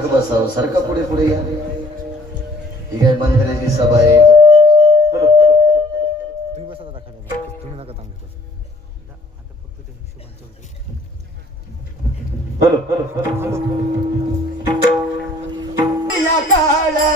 सारखं बसावं, सारखं पुढे पुढे या. ही काय मंदिराची सभा आहे. तुम्ही बसा दादा खाली, तुम्ही नका थांबू. आता फक्त त्या हिशोबाने चालतंय. या काळा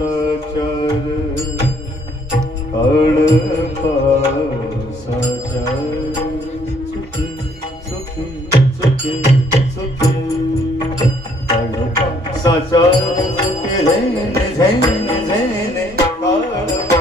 साचार हडपा साचार सुखी सुखी सुखी सुखी हडपा साचार सुखी झेने झेने झेने हडपा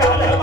काला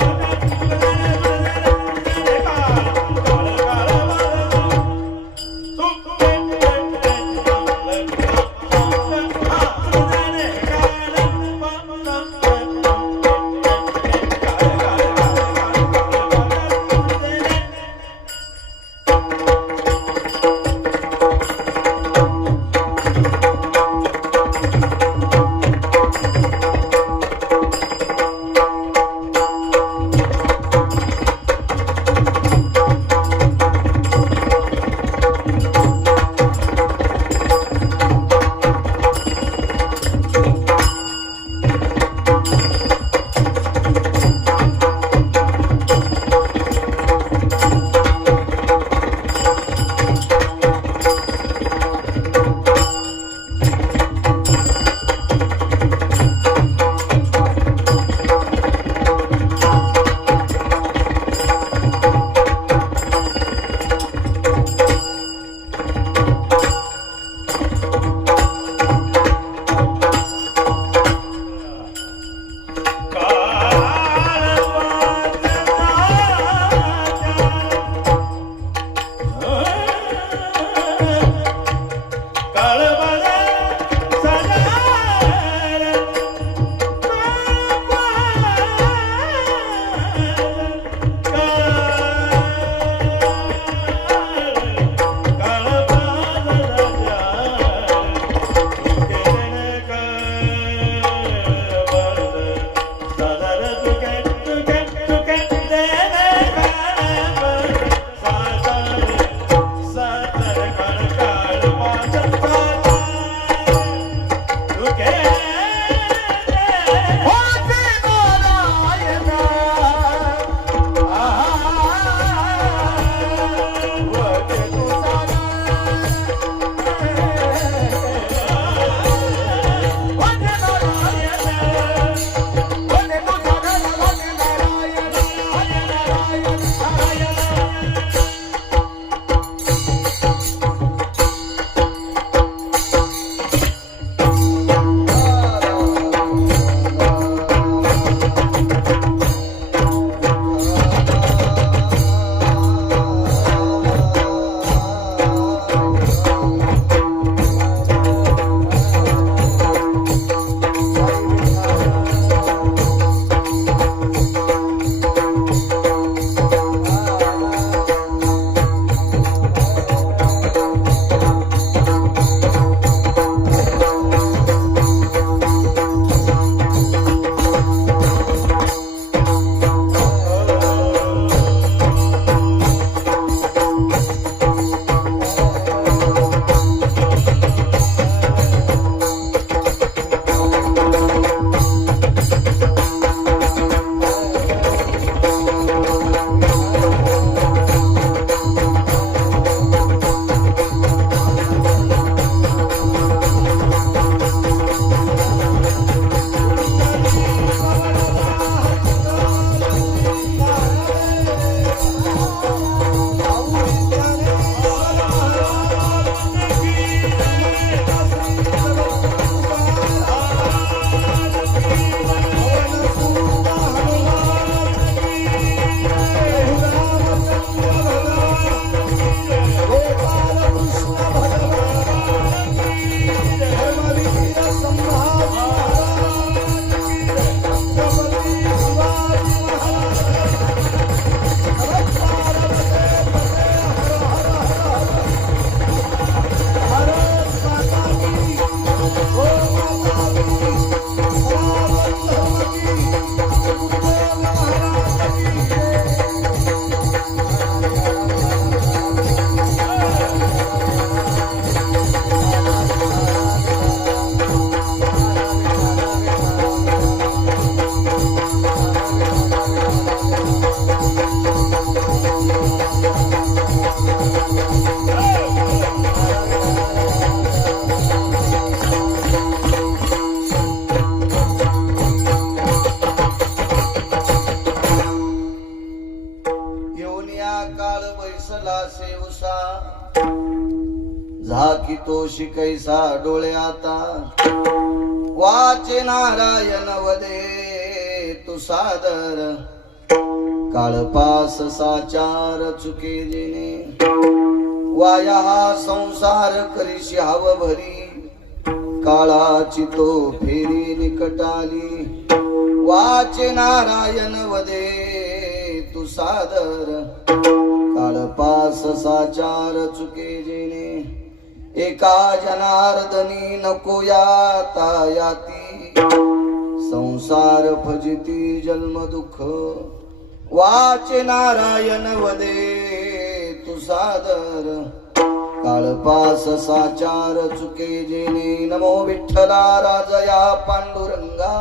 झाकितोशी कैसा डोळे आता वाचे नारायण वदे तू सादर काळपास साचार चुके जिने वाया हा संसार करीशी हव भरी काळाची तो फेरी निकटाली वाचे नारायण वदे तू सादर काळपास साचार चुके जिने एका जनार्दनी नको याता याती संसार फजिती जन्म दुःख वाचे नारायण वदे तू सादर काळपास साचार चुके जेने नमो विठ्ठला राजया पांडुरंगा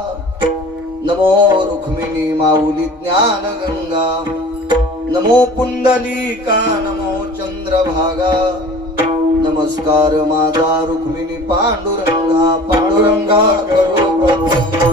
नमो रुक्मिणी माऊली ज्ञान गंगा नमो पुंडलिका नमो चंद्रभागा नमस्कार माझा रुक्मिणी पांडुरंगा पांडुरंगा करो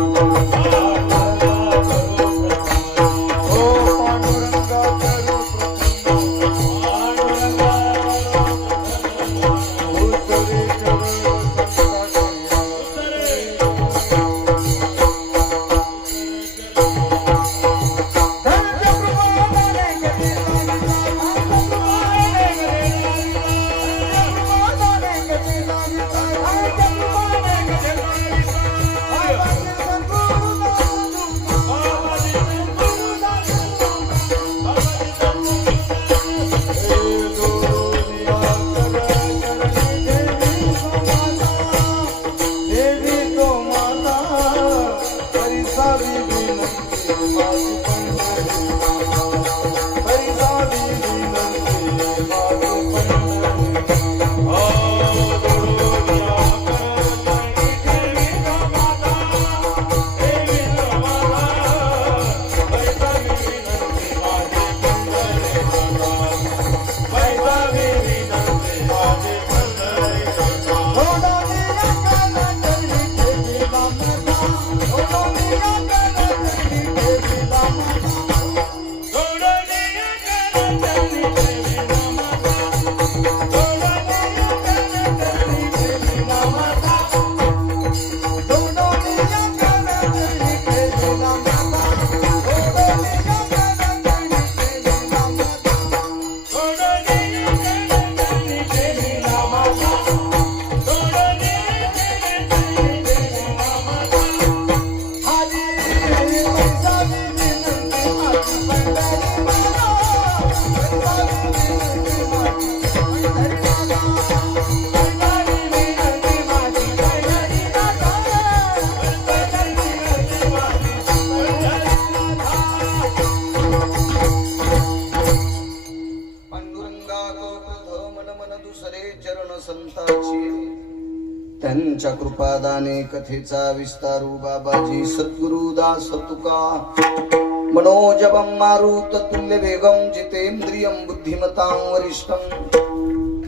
त्यांच्या कृपादाने कथेचा विस्तारू बाबाजी सद्गुरु दास तुका मनोजवं मारुत तुल्य वेगं जितेंद्रियं बुद्धिमतां वरिष्ठं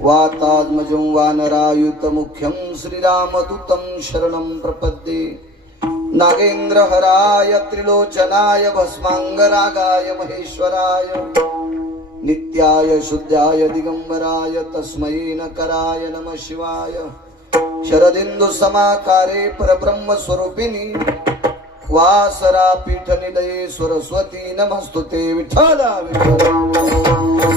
वातात्मजं वानरायुत मुख्यं श्रीरामदूतं शरणं प्रपद्ये नागेंद्र हराय त्रिलोचनाय भस्मांगरागाय महेश्वराय नित्याय शुद्धाय दिगंबराय तस्मै नकराय नमः शिवाय शरदिंदु समाकारे परब्रह्म स्वरूपिणी वासरा पीठ निलये सरस्वती नमस्तुते विठ्ठला विठ्ठला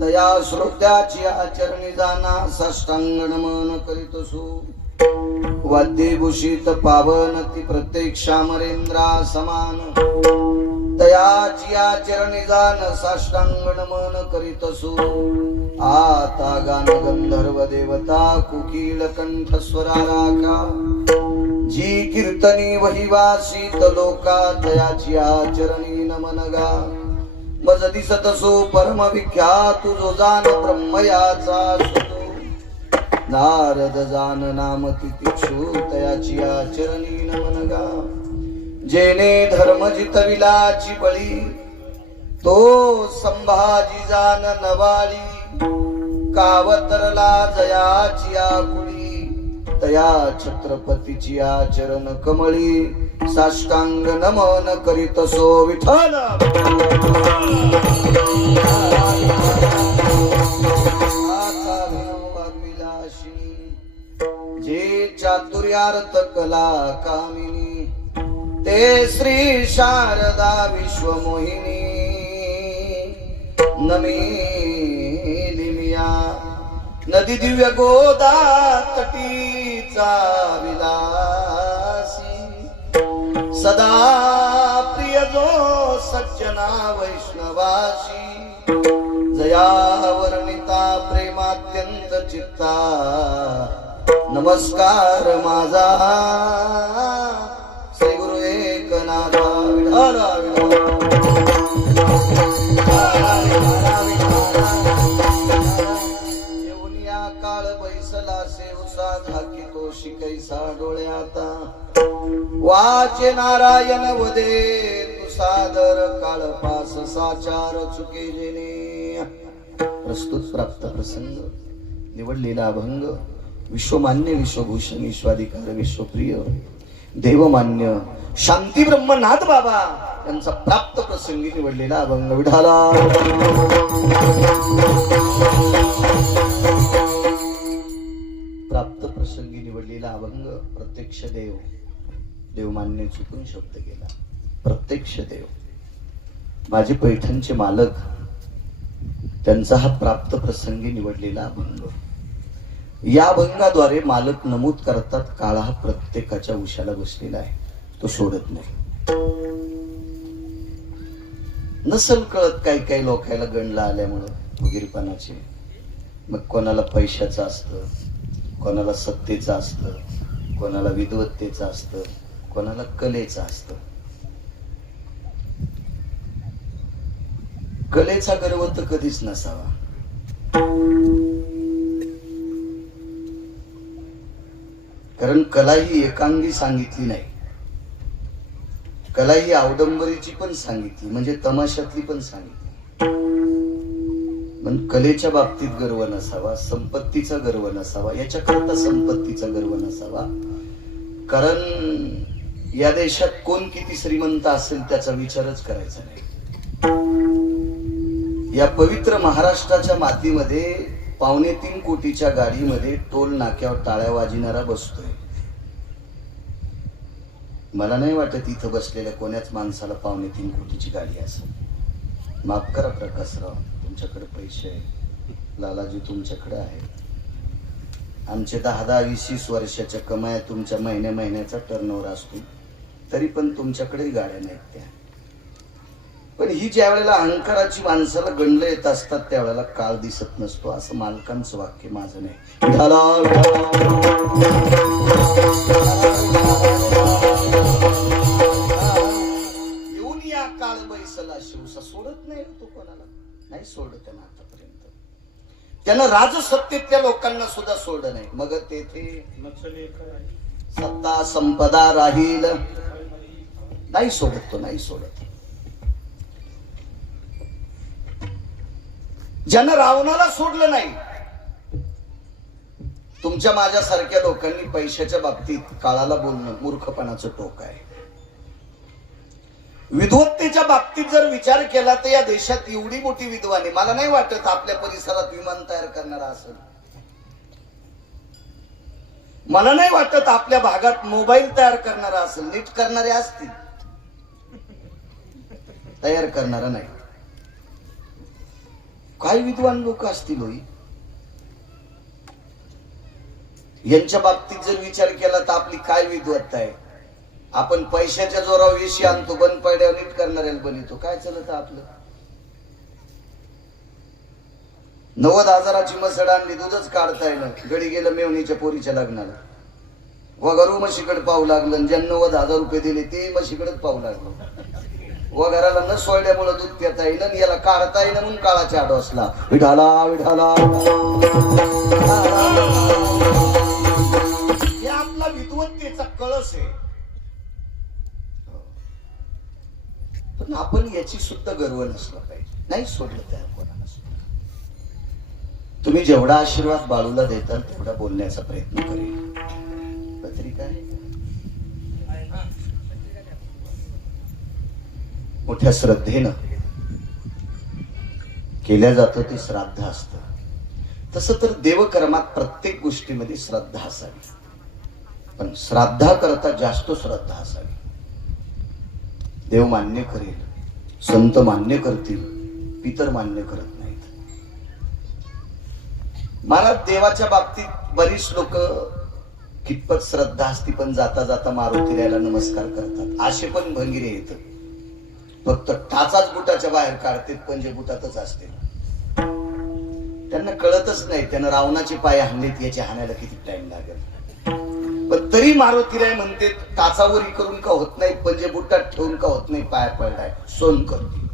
तया श्रोत्याची आचरणी जाना साष्टांग नमन करीतसु वाद्यभूषित पावन ती प्रत्यक्षामरेंद्रा समान तयाची आचरणी जाण साष्टांग नमन करीतसु आता गान गंधर्व देवता कुकील कंठ स्वराराका जी कीर्तनी वहिवासीत लोका तयाची आचरणी नमन गा मज दिसत सो परम विख्यात जो जान ब्रह्मयाचा सुतो नारद जान नाम तितिक्षु तयाची आचरणी नमन गा जेने धर्म जितविलाची बळी तो संभाजी जान नवाळी कावतरला जयाची आकुळी तया छत्रपतीची आचरण कमळी साष्टांग नमन करीत सो विठ्ठल जे चातुर्यार्थ कला कामिनी ते श्री शारदा विश्वमोहिनी नमिलिमिया नदी दिव्य गोदा तटीचा विलासी सदा प्रिय जो सज्जना वैष्णवासी जया वर्णिता प्रेमात्यंत चित्ता नमस्कार माझा श्री गुरु एकनाथा येऊनिया काळ बैसला सेवसा झाकी तो शिकैसा डोळ्याता वाचे नारायण वदे तू सादर काळ पास साचार चुके जेने प्रस्तुत प्राप्त प्रसंग निवडलेला अभंग विश्वमान्य विश्वभूषण विश्वाधिकार विश्वप्रिय देवमान्य शांती ब्रह्मनाथ बाबा यांचा प्राप्त प्रसंगी निवडलेला अभंग विठाला प्राप्त प्रसंगी निवडलेला अभंग प्रत्यक्ष देव देवमान्य चुकून शब्द गेला प्रत्यक्ष देव माझे पैठणचे मालक त्यांचा हा प्राप्त प्रसंगी निवडलेला अभंग या अभंगाद्वारे मालक नमूद करतात काळ हा प्रत्येकाच्या उशाला बसलेला आहे तो सोडत नाही नसल कळत काही काही लोकायला गणला आल्यामुळं फुगीरपणाचे मग कोणाला पैशाचं असतं कोणाला सत्तेचं असतं कोणाला विद्वत्तेचं असतं कोणाला कलेचं असतं कलेचा गर्व तर कधीच नसावा कारण कला ही एकांगी सांगितली नाही कला ही अवडंबरीची पण सांगितली म्हणजे तमाशातली पण सांगितली पण कलेच्या बाबतीत गर्व नसावा संपत्तीचा गर्व नसावा याच्याकरता संपत्तीचा गर्व नसावा कारण या देशात कोण किती श्रीमंत असेल त्याचा विचारच करायचा नाही या पवित्र महाराष्ट्राच्या मातीमध्ये 3.25 कोटीच्या गाडीमध्ये टोल नाक्यावर टाळ्या वाजविणारा बसतोय मला नाही वाटत इथं बसलेल्या कोण्याच माणसाला 3.25 कोटीची गाडी असेल माफ करा प्रकाशराव तुमच्याकडे पैसे आहे लालाजी तुमच्याकडे आहे आमचे 10-20 वर्षाच्या कमाया तुमच्या महिन्याचा टर्नओव्हर असतो तरी पण तुमच्याकडे गाड्या नाहीत त्या पण ही ज्या वेळेला अहंकाराची माणसाला गणलं येत असतात त्यावेळेला काळ दिसत नसतो असं मालकांचं वाक्य माझं नाही येऊन या काळ बैसला शिवसा सोडत नाही तो कोणाला नाही सोडत त्यांना आतापर्यंत त्यानं राजसत्तेतल्या लोकांना सुद्धा सोडलं नाही मग तेथे सत्ता संपदा राहील नाही सोडत तो नाही सोडत ज्यानं रावणाला सोडलं नाही तुमच्या माझ्यासारख्या लोकांनी पैशाच्या बाबतीत काळाला बोलणं मूर्खपणाचं टोक आहे विद्वत्तेच्या बाबतीत जर विचार केला तर या देशात एवढी मोठी विद्वाने मला नाही वाटत आपल्या परिसरात विमान तयार करणारा असेल मला नाही वाटत आपल्या भागात मोबाईल तयार करणारा असेल नीट करणारे असतील तयार करणारा नाही काय विद्वान लोक असतील होई यांच्या बाबतीत जर विचार केला तर आपली काय विद्वत्ता आहे. आपण पैशाच्या जोरावर वेशी आणतो, बंद पडल्यावर नीट करणाऱ्याला बनवतो. काय चालत आपलं? 90,000ची मसड आणली, दूधच काढता येणं. गडी गेलं मेवणीच्या पोरीच्या लग्नाला, वगरू म्हशीकडे पाहू लागलं. ज्यांना 90,000 रुपये दिले ते म्हशीकडेच पाहू लागलं. वगैराला न सोडल्यामुळे दूध पिता येईन, याला काढता येईन म्हणून काळाच्या आडोसला. विठाला विठाला, हे आपला विद्वत्तेचा कळस आहे. पण आपण याची सुद्धा गर्व नसला पाहिजे. नाही सोडलं त्या कोणाला. तुम्ही जेवढा आशीर्वाद बाळूला देताल तेवढा बोलण्याचा प्रयत्न करेल. पत्रिका आहे, मोठ्या श्रद्धेनं केल्या जातं ते श्राद्ध असतं. तसं तर देवकर्मात प्रत्येक गोष्टीमध्ये श्रद्धा असावी, पण श्राद्धा करता जास्त श्रद्धा असावी. देव मान्य करेल, संत मान्य करतील, पितर मान्य करत नाहीत. मला देवाच्या बाबतीत बरीच लोक कितपत श्रद्धा असती पण जाता जाता मारुतीला नमस्कार करतात. असे पण भंगिरे येत, फक्त टाचाच बुटाच्या बाहेर काढते, म्हणजे बुटातच असते. त्यांना कळतच नाही त्यानं रावणाचे पाय हाणलेत, याचे हाणायला किती टाइम लागेल. पण तरी मारुतीला म्हणते टाचावरी करून का होत नाही, म्हणजे बुटात ठेवून का होत नाही, पाया पडलाय. सहन करतील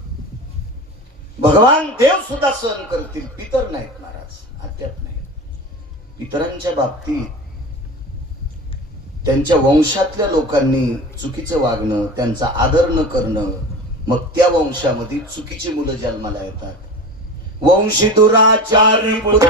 भगवान, देव सुद्धा सहन करतील. पितर नाहीत महाराज, अद्याप नाही. पितरांच्या बाबतीत त्यांच्या वंशातल्या लोकांनी चुकीचं वागणं, त्यांचा आदर न करणं, मग त्या वंशामध्ये चुकीची मुलं जन्माला येतात. वंशी दुराचारी पुत्र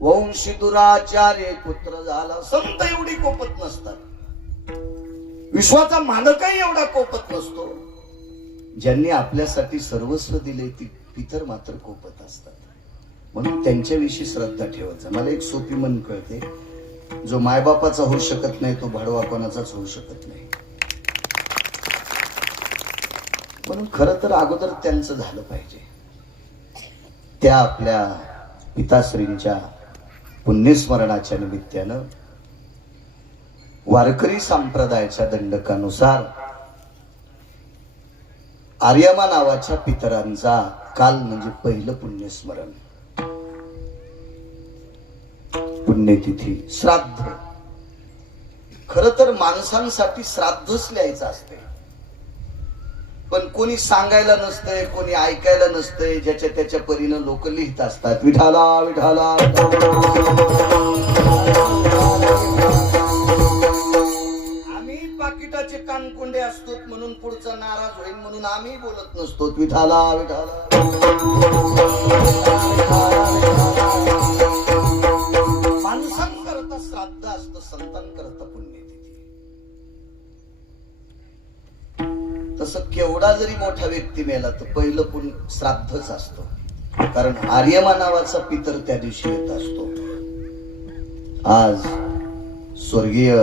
वंशी दुराचार्य पुत्र झाला. संत एवढी कोपत नसतात, विश्वाचा मालकही एवढा कोपत नसतो. ज्यांनी आपल्यासाठी सर्वस्व दिले ती पितर मात्र कोपत असतात. म्हणून त्यांच्याविषयी श्रद्धा ठेवायचा. मला एक सोपी मन कळते, जो मायबापाचा होऊ शकत नाही तो भाडवा कोणाचाच होऊ शकत नाही. म्हणून खरं तर अगोदर त्यांचं झालं पाहिजे. त्या आपल्या पिताश्रींच्या पुण्यस्मरणाच्या निमित्तानं वारकरी संप्रदायाच्या दंडकानुसार आर्यमा नावाच्या पितरांचा काल म्हणजे पहिलं पुण्यस्मरण, पुण्यतिथी, श्राद्ध. खर तर माणसांसाठी श्राद्धच लिहायचं असते, पण कोणी सांगायला नसतंय, कोणी ऐकायला नसतंय. ज्याच्या त्याच्या परीनं लोक लिहित असतात. विठाला विठाला. आम्ही पाकिटाचे कानकोंडे असतो म्हणून पुढचा नाराज होईल म्हणून आम्ही बोलत नसतो. विठाला विठाला. माणसांकरता श्राद्ध असतं, संतांकरता पुण्यतिथी. तसं केवढा जरी मोठा व्यक्ती मेला तर पहिलं पुण्य श्राद्धच असतो, कारण आर्यमा नावाचा पितर त्या दिवशी येत असतो. आज स्वर्गीय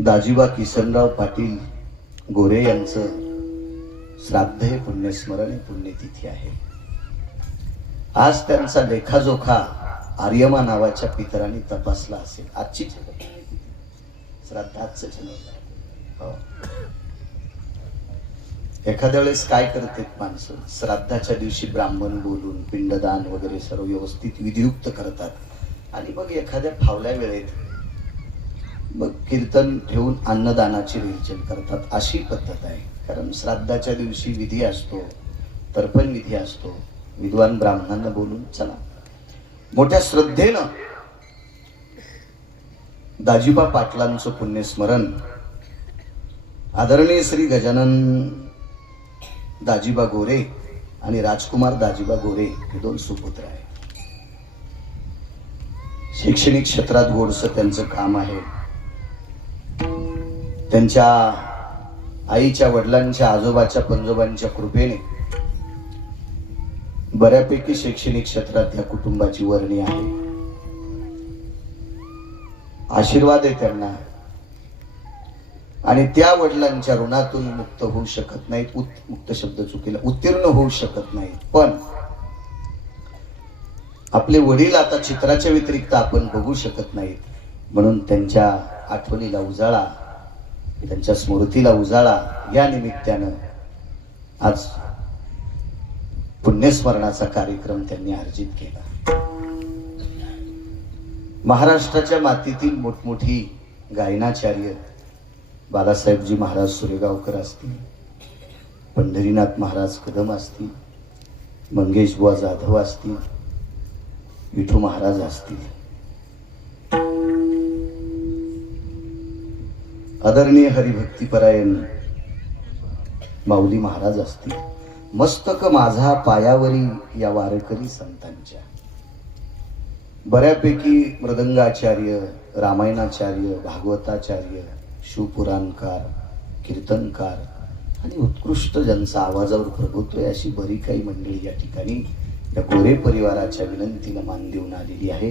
दाजीबा किसनराव पाटील गोरे यांचं श्राद्ध हे पुण्यस्मरण, पुण्यतिथी आहे. आज त्यांचा लेखाजोखा आर्यमा नावाच्या पितरांनी तपासला असेल. आजची श्राद्धाच हो. एखाद्या वेळेस काय करते माणसं, श्राद्धाच्या दिवशी ब्राह्मण बोलून पिंडदान वगैरे सर्व व्यवस्थित विधियुक्त करतात, आणि मग एखाद्या फावल्या वेळेत मग कीर्तन ठेवून अन्नदानाची रेलचेल करतात. अशी पद्धत आहे. कारण श्राद्धाच्या दिवशी विधी असतो, तर्पण विधी असतो. विद्वान ब्राह्मणांना बोलून चला मोठ्या श्रद्धेनं दाजीबा पाटलांचं पुण्यस्मरण. आदरणीय श्री गजानन दाजीबा गोरे आणि राजकुमार दाजीबा गोरे हे दोन सुपुत्र आहेत. शैक्षणिक क्षेत्रात गोडसं त्यांचं काम आहे. त्यांच्या आईच्या वडिलांच्या आजोबाच्या पंजोबांच्या कृपेने बऱ्यापैकी शैक्षणिक क्षेत्रात या कुटुंबाची वर्णी आहे. आशीर्वाद आहे त्यांना आणि त्या वडिलांच्या ऋणातून मुक्त होऊ शकत नाहीत. मुक्त शब्द चुकीला, उत्तीर्ण होऊ शकत नाहीत. पण आपले वडील आता चित्राच्या व्यतिरिक्त आपण बघू शकत नाहीत, म्हणून त्यांच्या आठवणीला उजाळा, त्यांच्या स्मृतीला उजाळा या निमित्तानं आज पुण्यस्मरणाचा कार्यक्रम त्यांनी आयोजित केला. महाराष्ट्राच्या मातीतील मोठमोठी गायनाचार्य बालासाहेबजी महाराज सुरेगावकर असतील, पंढरीनाथ महाराज कदम असतील, मंगेश बुवा जाधव असतील, विठू महाराज असतील, आदरणीय हरिभक्तीपरायण माऊली महाराज असतील, मस्तक माझा पायावरी या वारकरी संतांच्या बऱ्यापैकी मृदंगाचार्य, रामायणाचार्य, भागवताचार्य, शिवपुराणकार, कीर्तनकार आणि उत्कृष्ट ज्यांचा आवाजावर प्रभुत्व आहे अशी बरी काही मंडळी या ठिकाणी या गोरे परिवाराच्या विनंतीनं मान देऊन आलेली आहे.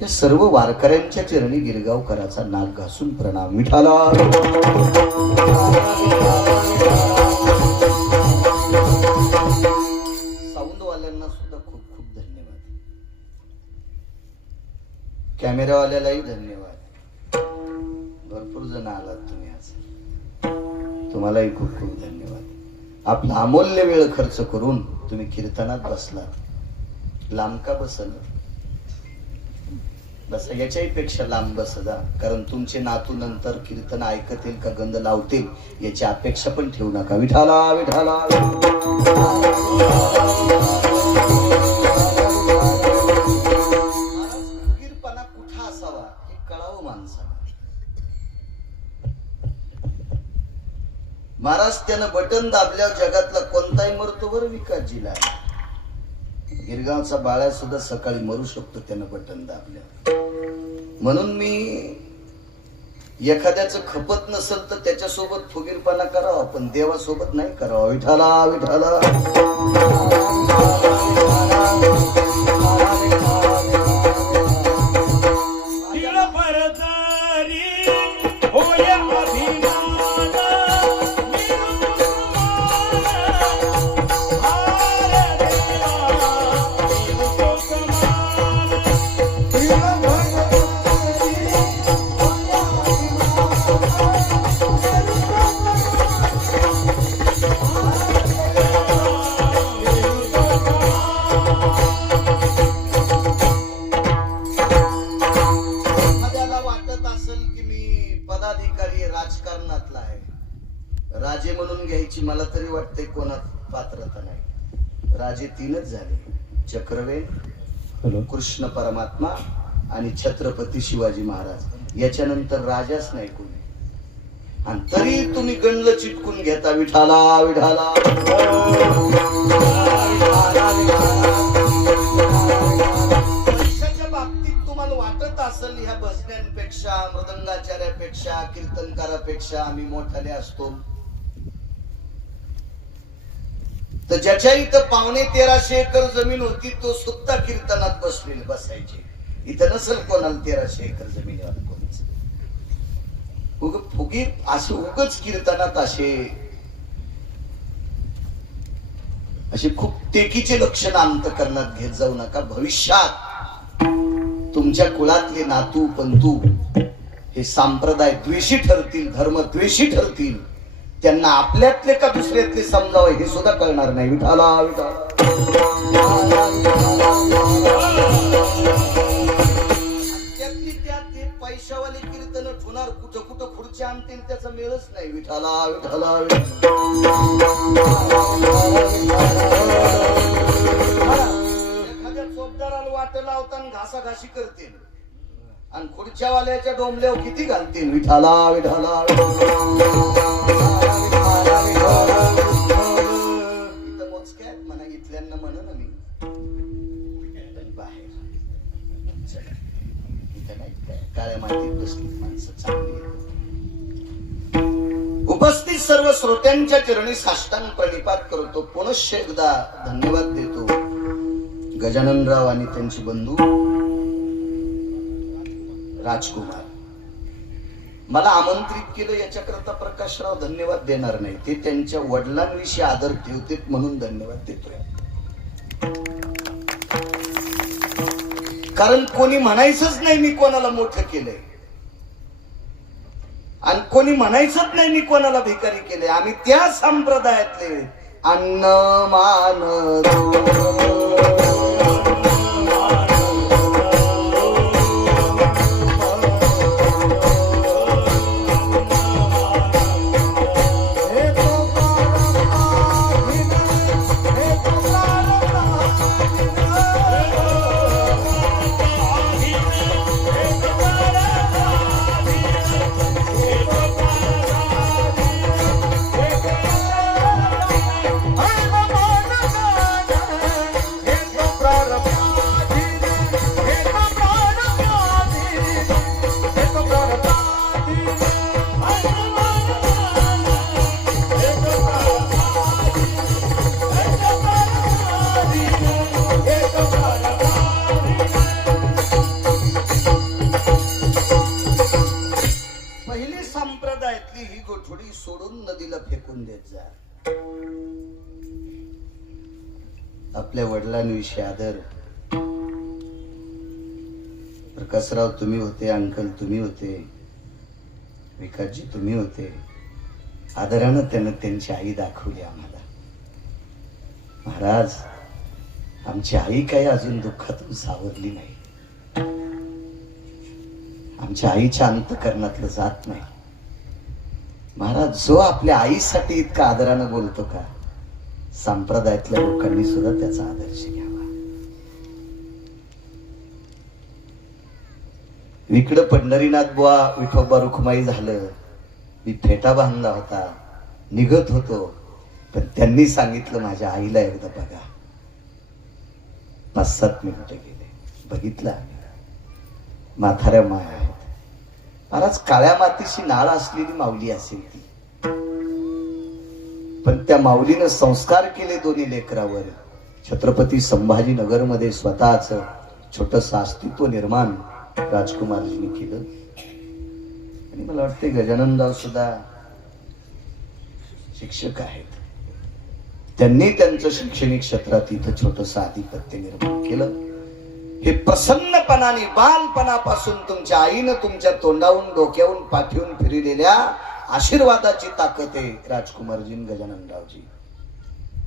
या सर्व वारकऱ्यांच्या चरणी गिरगावकराचा नाक घासून प्रणाम. विठाला साऊंडवाल्यांना सुद्धा खूप खूप धन्यवाद. कॅमेरावाल्यालाही धन्यवाद. भरपूर जण आलात तुम्ही आज, तुम्हालाही खूप खूप धन्यवाद. आपला अमूल्य वेळ खर्च करून तुम्ही कीर्तनात बसलात. लांब का बसल? बस याच्याही पेक्षा लांब बसदा, कारण तुमचे नातू नंतर कीर्तन ऐकतील का गंध लावतील याची अपेक्षा पण ठेवू नका. विठाला विठाला. फुगीरपणा कुठं असावा हे कळावं माणसाला. महाराज त्यानं बटन दाबल्यावर जगातला कोणताही मरतो बरं. विकासजीला गिरगावचा बाळा सुद्धा सकाळी मरू शकतो त्यानं बटन दाबल्यावर. म्हणून मी एखाद्याचं खपत नसेल तर त्याच्यासोबत फुगीरपणा करावा, पण देवासोबत नाही करावा. विठाला विठाला. राजे म्हणून घ्यायची मला तरी वाटते कोणात पात्रता नाही. राजे तीनच झाले, चक्रवेन, कृष्ण परमात्मा आणि छत्रपती शिवाजी महाराज. याच्यानंतर राजाच नाही कोणी. आणि तरी तुम्ही गणल चिटकून घेता. विठाला विठाला. पैशाच्या बाबतीत तुम्हाला वाटत असेल ह्या भजन्यांपेक्षा, मृदंगाचार्यापेक्षा, कीर्तनकारापेक्षा आम्ही मोठाले असतो. तर ज्याच्या इथं 1350 एकर जमीन होती तो सुद्धा कीर्तनात बसायचे. इथं नसेल कोणाला 1300 एकर जमिनीवर कोणीच. फुगीर असे उगच कीर्तनात असे खूप टेकीचे लक्षण अंतकरणात घेत जाऊ नका. भविष्यात तुमच्या कुळातले नातू पंतू हे संप्रदाय द्वेषी ठरतील, धर्म द्वेषी ठरतील. त्यांना आपल्यातले का दुसऱ्यातले समजावं हे सुद्धा कळणार नाही. विठाला विठाला. त्यातली त्यात ते पैशावाले कीर्तन ठेवणार, कुठं कुठं खुर्च्या आणतील त्याचा मेळच नाही. विठाला विठाला. एखाद्या चोपदाराला वाट लावताना घासाघाशी करतील आणि खुर्च्यावाल्याच्या डोंबल्यावर किती घालतील. विठाला विठाला. इथं मोजक्यात म्हणा, इथल्यांना म्हणा ना मी बाहेर इथं नाही काय काळ्या मातीत बसली माणसं चांगली. उपस्थित सर्व श्रोत्यांच्या चरणी साष्टांग प्रणिपात करतो. पुनश्च एकदा धन्यवाद देतो गजाननराव आणि त्यांचे बंधू राजकुमार. मला आमंत्रित केलं याच्याकरता प्रकाशराव धन्यवाद देणार नाही, ते त्यांच्या वडिलांविषयी आदर ठेवतात म्हणून धन्यवाद देतोय. कारण कोणी म्हणायचंच नाही मी कोणाला मोठं केलंय, आणि कोणी म्हणायचंच नाही मी कोणाला भिकारी केले. आम्ही त्या संप्रदायातले अन्न मान सोडून नदीला फेकून देत जा. आपल्या वडिलांविषयी आदर. प्रकाशराव तुम्ही होते, अंकल तुम्ही होते, विकासजी तुम्ही होते. आदरानं त्यानं त्यांची आई दाखवली आम्हाला. महाराज, आमची आई काही अजून दुःखातून सावरली नाही. आमच्या आईच्या अंतःकरणातलं जात नाही. महाराज, जो आपल्या आईसाठी इतका आदरानं बोलतो का, संप्रदायातल्या लोकांनी सुद्धा त्याचा आदर्श घ्यावा. इकडं पंढरीनाथ बुवा विठोबा रुखमाई झालं, मी फेटा बांधला होता, निघत होतो, पण त्यांनी सांगितलं माझ्या आईला एकदा बघा. 5-7 मिनिटं गेले, बघितलं आम्ही. म्हाताऱ्या माया आहेत. महाराज, काळ्या मातीशी नाळ असलेली माऊली असेल ती, पण त्या माऊलीनं संस्कार केले दोन्ही लेकरावर. छत्रपती संभाजीनगर मध्ये स्वतःच छोटस अस्तित्व निर्माण राजकुमारजींनी केलं. आणि मला वाटते गजाननराव सुद्धा शिक्षक आहेत. त्यांनी त्यांचं शैक्षणिक क्षेत्रात इथं छोटस आधिपत्य निर्माण केलं. हे प्रसन्नपणाने बालपणापासून तुमच्या आईनं तुमच्या तोंडावून, डोक्यावरून, पाठीवून फिरलेल्या आशीर्वादाची ताकद आहे राजकुमारजी, गजाननरावजी.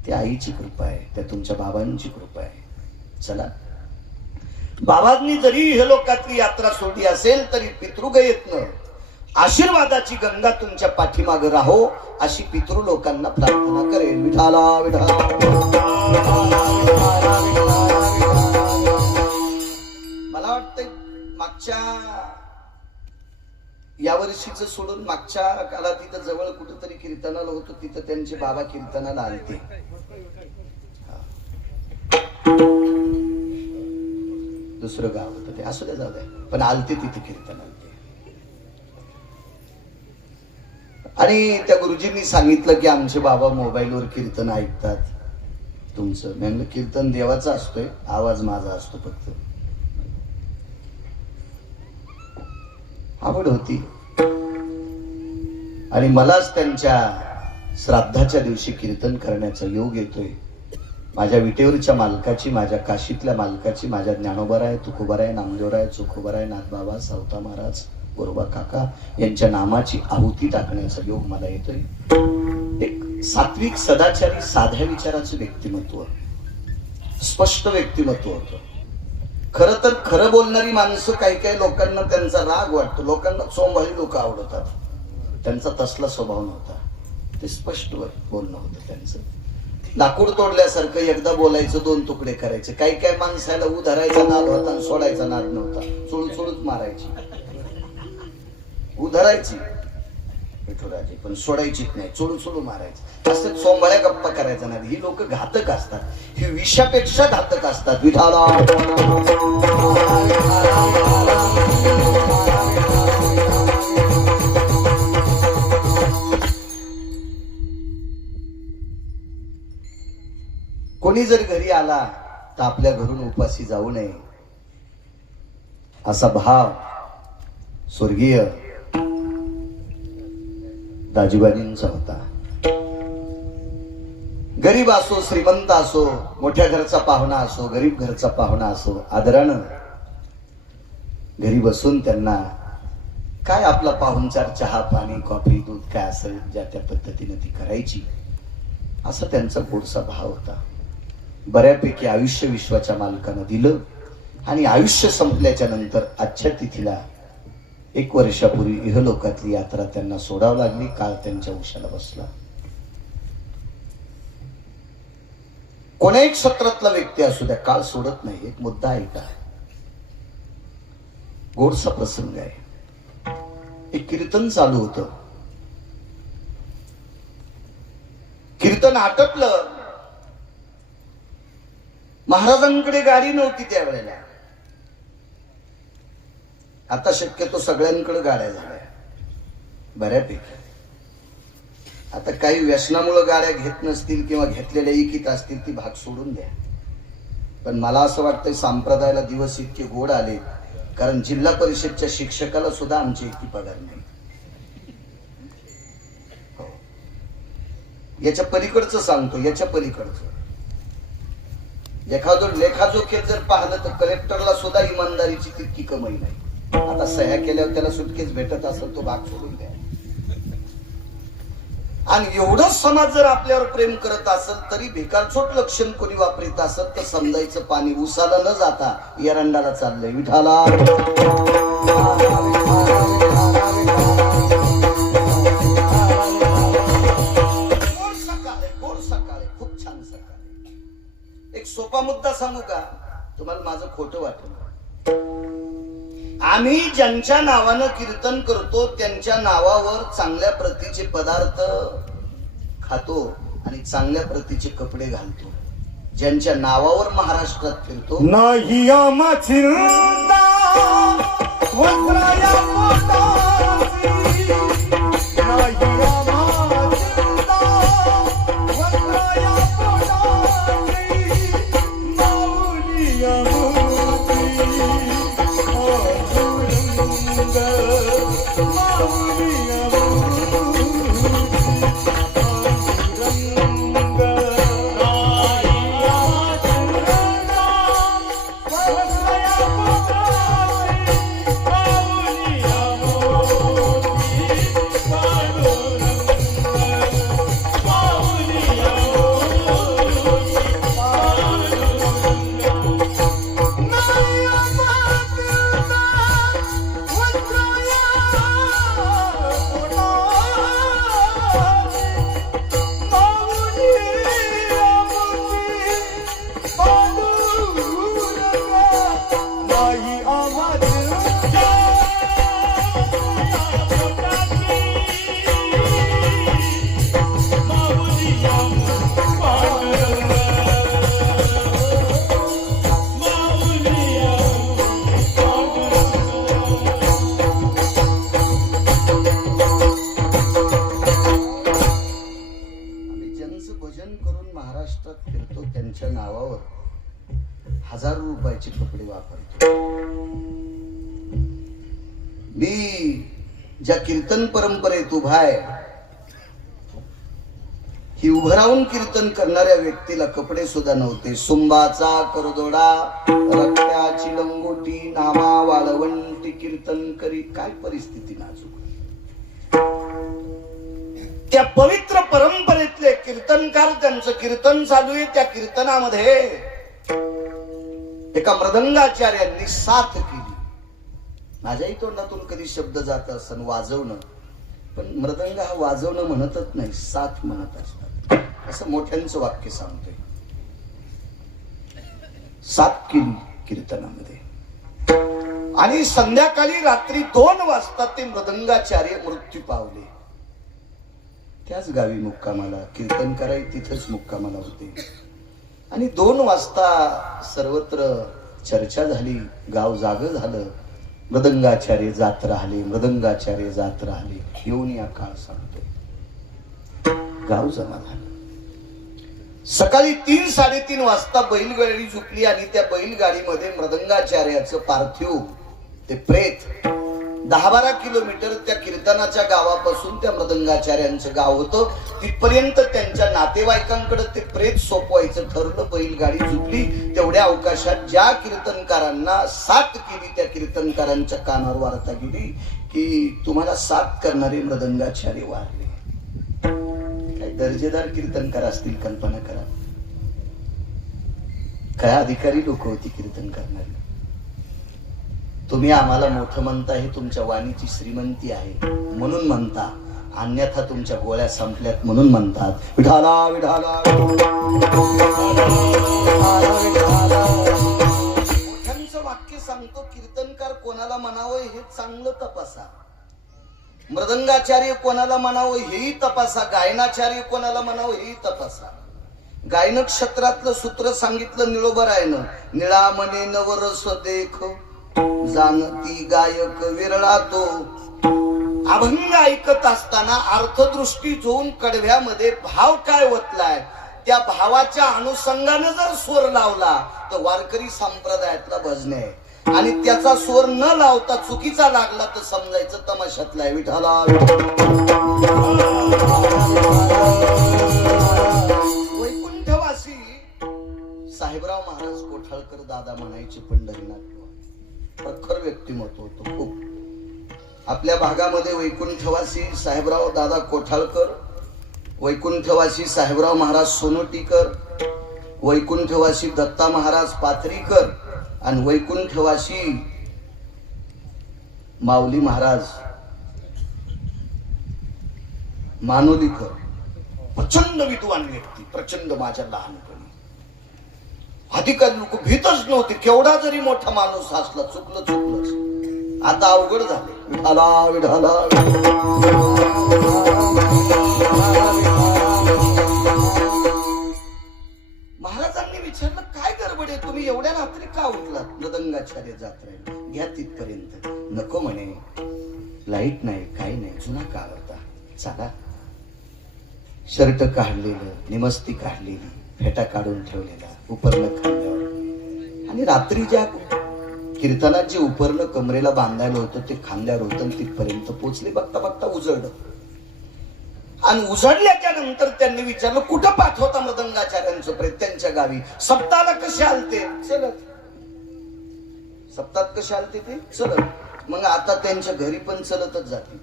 त्या आईची कृपा आहे, त्या तुमच्या बाबांची कृपा आहे. चला, बाबांनी जरी हे लोकातली यात्रा सोडली असेल तरी पितृगयेतनं आशीर्वादाची गंगा तुमच्या पाठीमागे राहो अशी पितृ लोकांना प्रार्थना करेल. विठाला विठाला. मला वाटतं मागच्या यावर्षीच सोडून मागच्या काळात तिथं जवळ कुठेतरी कीर्तनाला होतो, तिथं त्यांचे बाबा कीर्तनाला आलते. दुसरं गाव होतं ते, असू द्या, जाऊ द्या, पण आलते तिथे कीर्तनाला. आणि त्या गुरुजींनी सांगितलं की आमचे बाबा मोबाईलवर कीर्तन ऐकतात तुमचं. मी म्हणलं कीर्तन देवाचा असतोय, आवाज माझा असतो फक्त. आवड होती आणि मलाच त्यांच्या श्राद्धाच्या दिवशी कीर्तन करण्याचा योग येतोय. माझ्या विटेवरच्या मालकाची, माझ्या काशीतल्या मालकाची, माझ्या ज्ञानोबराय, तुकोबराय, नामदेवराय, चोखोबराय, नाथबाबा, सावता महाराज, गोरोबा काका यांच्या नामाची आहुती टाकण्याचा योग मला येतोय. एक सात्विक, सदाचारी, साध्या विचाराचं व्यक्तिमत्व, स्पष्ट व्यक्तिमत्व होतं. खरं तर खरं बोलणारी माणसं काही काही लोकांना त्यांचा राग वाटतो. लोकांना चोंबाळी लोक आवडतात, त्यांचा तसला स्वभाव नव्हता. ते स्पष्ट बोलणं होतं त्यांचं. लाकूड तोडल्यासारखं एकदा बोलायचं, 2 तुकडे करायचे. काही काही माणसाला धरायचा नाद होता आणि सोडायचा नाद नव्हता. चुळचुळच मारायची, उधरायची विठुराजी, पण सोडायचीच नाही, चुळचुळू मारायची. असं चोंबाळ्या गप्पा करायचा नाही. ही लोक घातक असतात, ही विषापेक्षा घातक असतात. विठाला आला तर आपल्या घरून उपाशी जाऊ नये असा भाव स्वर्गीय दाजीबाजींचा होता. गरीब असो श्रीमंत असो, मोठ्या घरचा पाहुणा असो गरीब घरचा पाहुणा असो, आदरानं घरी बसून त्यांना काय आपला पाहुणचार, चहा पाणी कॉफी दूध काय असेल ज्या त्या पद्धतीने ती करायची, असा त्यांचा पुढचा भाव होता. बऱ्यापैकी आयुष्य विश्वाच्या मालकानं दिलं आणि आयुष्य संपल्याच्या नंतर आजच्या तिथीला 1 वर्षापूर्वी इहलोकातली यात्रा त्यांना सोडावी लागली. काळ त्यांच्या उशाला बसला. कोणा एक क्षेत्रातला व्यक्ती असू द्या, काळ सोडत नाही. एक मुद्दा आहे का, गोडसा प्रसंग आहे. एक कीर्तन चालू होतं. कीर्तन आटपलं. महाराजांकडे गाडी नव्हती त्यावेळेला. आता शक्यतो सगळ्यांकडे गाड्या झाल्या बऱ्यापैकी. आता काही व्यसनामुळे गाड्या घेत नसतील किंवा घेतलेल्या इकीत असतील, ती भाग सोडून द्या. पण मला असं वाटतंय संप्रदायाला दिवस इतके गोड आले, कारण जिल्हा परिषदच्या शिक्षकाला सुद्धा आमची इतकी पगार नाही. हो. याच्या पलीकडचं सांगतो, याच्या पलीकडचं एखादं लेखाजोखे जर पाहिलं तर कलेक्टरला सुद्धा इमानदारीची तितकी कमाई नाही. आता सह्या केल्यावर त्याला सुटकेच भेटत असेल, तो भाग सोडून द्या. आणि एवढंच समाज जर आपल्यावर प्रेम करत असेल तरी भिकारचोट लक्षण कोणी वापरत असेल तर समजायचं पाणी उसाला न जाता एरंडाला चाललंय. विठाला गोड सकाळ आहे, खूप छान सकाळ आहे. एक सोपा मुद्दा सांगू का तुम्हाला, माझं खोटं वाटलं. आम्ही ज्यांच्या नावानं कीर्तन करतो त्यांच्या नावावर चांगल्या प्रतीचे पदार्थ खातो आणि चांगल्या प्रतीचे कपडे घालतो. ज्यांच्या नावावर महाराष्ट्रात फिरतो नाही आमाची वस्त्राया पोटाची, नाही आमाची वस्त्राया पोटाची, माऊली आमची रुपयाचे कपडे वापरतो. मी ज्या कीर्तन परंपरेत उभा आहे, ही उभं राहून कीर्तन करणाऱ्या व्यक्तीला कपडे सुद्धा नव्हते. सुंबाचा करदोडा, रक्ताची लंगोटी, नामा वाळवंटी कीर्तन करी. काय परिस्थिती नाजूक. त्या पवित्र परंपरेतले कीर्तनकार, त्यांचं कीर्तन चालू आहे. त्या कीर्तनामध्ये एका मृदंगाचार्यांनी साथ केली. माझ्याही तोंडातून कधी शब्द जात असन वाजवणं, पण मृदंग हा वाजवणं म्हणतच नाही, साथ म्हणत असतात. असं मोठ्यांचं वाक्य सांगतोय. साथ केली कीर्तनामध्ये. आणि संध्याकाळी रात्री 2 वाजता ते मृदंगाचार्य मृत्यू पावले. त्याच गावी मुक्कामाला, कीर्तन कराय तिथंच मुक्कामाला होते. आणि 2 वाजता सर्वत्र चर्चा झाली, गाव जागं झालं. मृदंगाचार्य जात राहिले, मृदंगाचार्य जात राहिले. येऊन या काळ सांगतो गाव जमा झालं. सकाळी 3-3:30 वाजता बैलगाडी झुकली आणि त्या बैलगाडीमध्ये मृदंगाचार्याचं पार्थिव ते प्रेत 10-12 किलोमीटर त्या कीर्तनाच्या गावापासून त्या मृदंगाचार्यांचं गाव होतं तिथपर्यंत त्यांच्या नातेवाईकांकडे ते प्रेत सोपवायचं ठरलं. बैलगाडी झुकली. तेवढ्या अवकाशात ज्या कीर्तनकारांना साथ केली त्या कीर्तनकारांच्या कानावर वार्ता गेली की तुम्हाला साथ करणारे मृदंगाचार्य वारले. काय दर्जेदार कीर्तनकार असतील, कल्पना करा. काय अधिकारी लोक होती कीर्तन करणारी. तुम्ही आम्हाला मोठं म्हणता, हे तुमच्या वाणीची श्रीमंती आहे म्हणून म्हणता, अन्यथा तुमच्या गोळ्या संपल्यात म्हणून म्हणतात. विठाला विठाला मोठ्यांचं वाक्य सांगतो, कीर्तनकार कोणाला म्हणावं हे चांगलं तपासा, मृदंगाचार्य कोणाला म्हणावं हेही तपासा, गायनाचार्य कोणाला म्हणावं हेही तपासा. गायन क्षेत्रातलं सूत्र सांगितलं निळोबरायनं, निळा मने नवरस देख जाणती गायक विरळा तो. अभंग ऐकत असताना अर्थदृष्टी जोन कडव्यामध्ये भाव काय वतलाय त्या भावाच्या अनुषंगाने जर स्वर लावला तर वारकरी संप्रदायातला भजन आहे. आणि त्याचा स्वर न लावता चुकीचा लागला तर समजायचं तमाशातला आहे. विठाला वैकुंठवासी साहेबराव महाराज कोठाळकर दादा म्हणायचे पंढरीनाथ. प्रखर व्यक्तिमत्व होतं खूप. आपल्या भागामध्ये वैकुंठवासी साहेबराव दादा कोठाळकर, वैकुंठवासी साहेबराव महाराज सोनोटीकर, वैकुंठवासी दत्ता महाराज पाथरीकर आणि वैकुंठवासी माऊली महाराज मानोलीकर. प्रचंड विद्वान व्यक्ती, प्रचंड. माझ्या लहानपणी अधिकारी लोक भीतच नव्हते. केवढा जरी मोठा माणूस असला चुकलंच. आता अवघड झाले. विठाला विठाला महाराजांनी विचारलं, काय गडबड आहे, तुम्ही एवढ्या रात्री का उठलात? मृदंगाचार्य जात राहील, घ्या तिथपर्यंत. नको म्हणे, लाईट नाही, काही नाही, जुना काळ होता. चला. शर्ट काढलेलं, निमस्ती काढलेली, फेटा काढून ठेवलेला, उपरणं खांद्यावर. आणि रात्री ज्या कीर्तनात जे उपरणं कमरेला बांधायला होतं ते खांद्यावर होतं. तिथपर्यंत पोचले. बघता बघता उजळलं. आणि उजळल्याच्या नंतर त्यांनी विचारलं, कुठं पाठवता मृदंगाचार्यांचं प्रेत? त्यांच्या गावी. सप्ताहाला कसे आलते? चलत. सप्तात कसे आलते ते? चलत. मग आता त्यांच्या घरी पण चलतच जातील.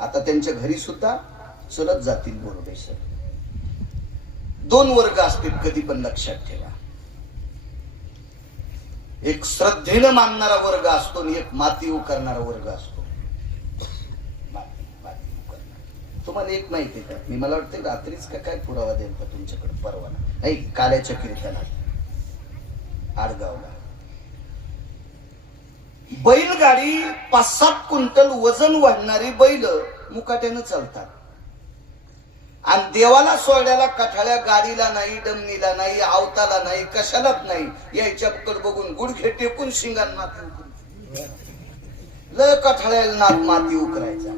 आता त्यांच्या घरी सुद्धा चलत जातील. बरोबर सर. 2 वर्ग असतील, कधी पण लक्षात ठेवा. एक श्रद्धेनं मानणारा वर्ग असतो आणि एक माती उकरणारा वर्ग असतो. तुम्हाला एक माहिती आहे का, मी मला वाटतं रात्रीच का काय पुरावा देईल का तुमच्याकडे? परवाना नाही, काल्याच्या कीर्तनात आडगावला बैलगाडी 5-7 क्विंटल वजन वाढणारी बैल मुकाट्यानं चालतात. आणि देवाला सोडल्याला कठाळ्या गाडीला नाही, डमनीला नाही, आवताला नाही, कशालाच नाही. यायच्याकडे बघून गुडघे टेकून शिंगात माती उकरायची. लय कठाळ्याला नात माती उकरायचा.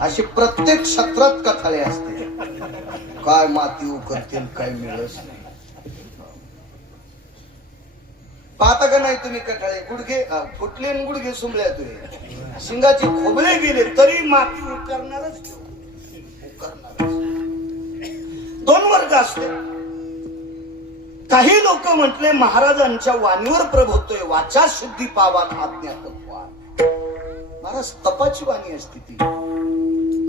अशी प्रत्येक क्षेत्रात कठाळे असते. काय माती उकरतील काय मिळत नाही. पाहता का नाही तुम्ही कठाळे? गुडघे फुटले आणि गुडघे सुंबले, तुझे शिंगाचे खोबळे गेले तरी माती उकरणारच. 2 वर्ग असते. काही लोक म्हटले महाराजांच्या वाणीवर प्रभुत्व, वाचा शुद्धी पावा आज्ञातत्वा. महाराज तपाची वाणी असते, ती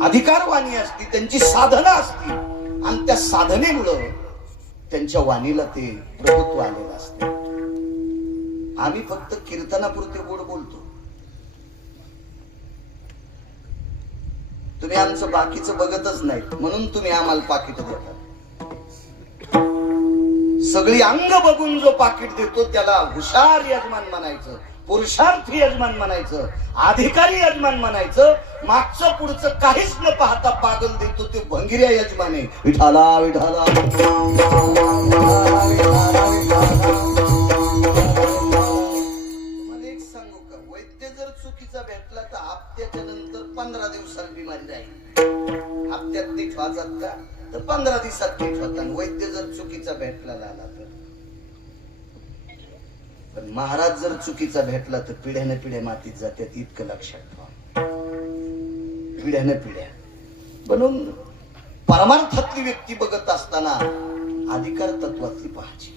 अधिकार वाणी असती, त्यांची साधना असती. आणि त्या साधनेमुळं त्यांच्या वाणीला ते प्रभुत्व आलेलं असते. आम्ही फक्त कीर्तनापुरते गोड बोलतो. तुम्ही आमचं बाकीचं बघतच नाही म्हणून तुम्ही आम्हाला पाकिट देतात. सगळी अंग बघून जो पाकिट देतो त्याला हुशार यजमान म्हणायचं, पुरुषार्थी यजमान म्हणायचं, अधिकारी यजमान म्हणायचं. मागचं पुढचं काहीच न पाहता पागल देतो ते भंगिऱ्या यजमान आहे. विठाला विठाला. तुम्हाला एक सांगू का, वैद्य जर चुकीचा भेटला तर हप्त्याच्या नंतर 15 दिवसांनी बिमारी राहील. हप्त्यात नीट वाचत का तर 15 दिवसात ठीक होता. वैद्य जर चुकीचा भेटला आला तर, पण महाराज जर चुकीचा भेटला तर पिढ्याने पिढ्या मातीत जातात. इतकं लक्षात ठेवा. पिढ्याने पिढ्या म्हणून परमार्थातली व्यक्ती बघत असताना अधिकार तत्वातली पाहायची.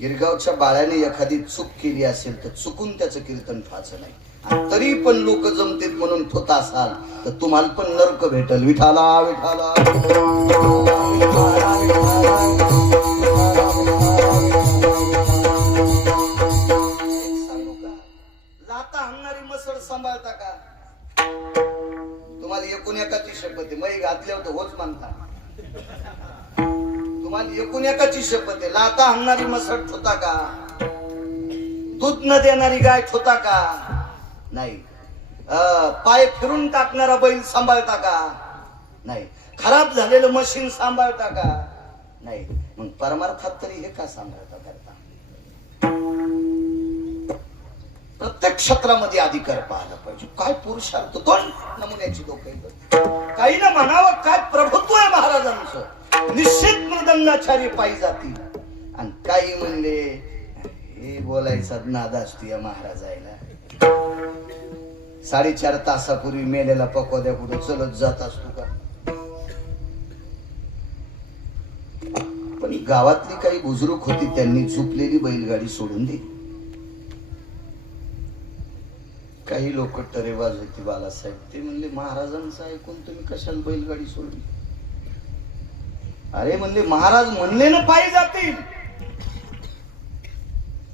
गिरगावच्या बाळ्याने एखादी चूक केली असेल तर चुकून त्याचं कीर्तन फाचं नाही. आणि तरी पण लोक जमतेत म्हणून ठोता असाल तर तुम्हाला पण नरक भेटल. विठाला विठाला सांगू का, लाता हाणणारी मसळ सांभाळता का? तुम्हाला एकूण एकाची शपथ आहे. मै घातल्यावर तर होच मानता. तुम्हाला एकूण एकाची शपथ आहे. लाता हाणणारी मसळ ठोता का? दूध न देणारी गाय ठोता का? नाही. पाय फिरून टाकणारा बैल सांभाळता का? नाही. खराब झालेलं मशीन सांभाळता का? नाही. मग परमार्थात तरी हे का सांभाळता करता? प्रत्येक क्षेत्रामध्ये अधिकार पाहायला पाहिजे. काय पुरुषार्थ, दोन नमुन्याची लोक आहेत. काही ना म्हणावं काय प्रभुत्व आहे महाराजांचं, निश्चित मृदंगाचार्य पायी जातील. आणि काही म्हणले हे बोलायचा नाद असतो या महाराजायला. 4.5 तासापूर्वी मेलेला पकोद्या पुढे चलत जात असतो का? पण गावातली काही बुजुर्ग होती, त्यांनी झुपलेली बैलगाडी सोडून दिली. काही लोक टरेबाज होती बालासाहेब, ते म्हणले महाराजांचं ऐकून तुम्ही कशाला बैलगाडी सोडली? अरे म्हणले महाराज म्हणले ना पायी जातील.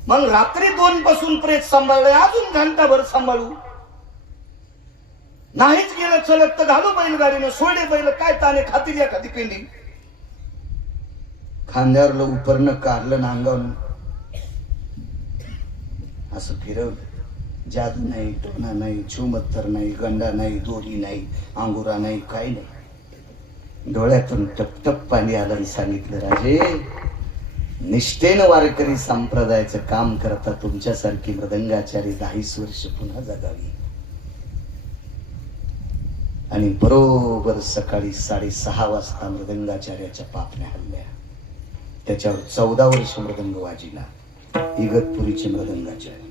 मग रात्री 2 पासून प्रेत सांभाळले, अजून घंटाभर सांभाळू. नाहीच गेलं चलत तर घालू बैलगाडीनं. सोडे बैल काय ताने खातील एखादी पेंडी. खांद्यावर उपरनं काढलं ना अंगावरून असं फिरवलं. जादू नाही, टोना नाही, चुमत्तर नाही, गंडा नाही, दोरी नाही, अंगुरा नाही, काही नाही. डोळ्यातून टपटप पाणी आलं आणि सांगितलं राजे, निष्ठेनं वारकरी संप्रदायाचं काम करता तुमच्यासारखी मृदंगाचारी 10 वर्ष पुन्हा जगावी. आणि बरोबर सकाळी 6:30 वाजता मृदंगाचार्याच्या पापण्या हल्ल्या. त्याच्यावर 14 वर्ष मृदंग वाजिला. इगतपुरीचे मृदंगाचार्य.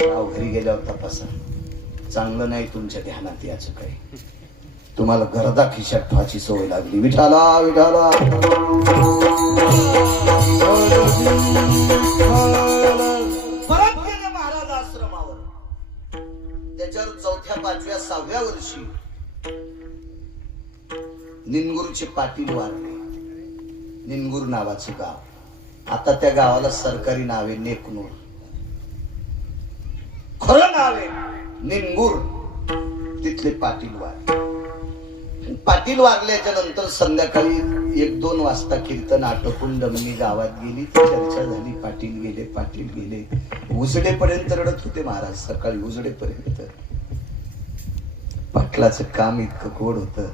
नाव घरी गेल्यावर तपासा, चांगलं नाही तुमच्या ध्यानात याचं काही. तुम्हाला गरदा खिशात ठेवायची सवय लागली. विठाला विठाला परत गेले महाराज आश्रमावर. त्याच्यावर 4थ्या 5व्या 6व्या वर्षी निनगुरचे पाटील वारले. निनगुर नावाचं गाव. आता त्या गावाला सरकारी नाव आहे नेकनूर. खरं नाव आहे निनगुर. तिथले पाटील वारले. पाटील वारल्याच्या नंतर संध्याकाळी 1-2 वाजता कीर्तन आटोपून डमणी गावात गेली. चर्चा झाली. पाटील गेले, पाटील गेले. उजडेपर्यंत रडत होते महाराज. सकाळी उजडेपर्यंत. पाटलाचं काम इतकं गोड होतं.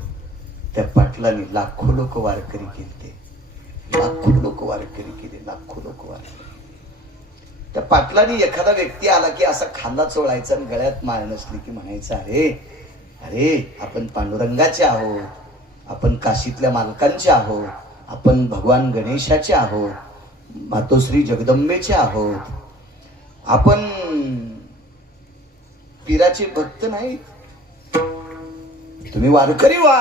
त्या पाटलाने लाखो लोक वारकरी केले. लाखो लोक वारकरी केले. लाखो लोक वारकरी. त्या पाटलाने एखादा व्यक्ती आला की असा खांदा चोळायचा आणि गळ्यात माळ नसली की म्हणायचं, अरे अरे आपण पांडुरंगाचे आहोत, आपण काशीतल्या मालकांचे आहोत, आपण भगवान गणेशाचे आहोत, मातोश्री जगदंबेचे आहोत, आपण पीराचे भक्त नाहीत. तुम्ही वारकरी व्हा,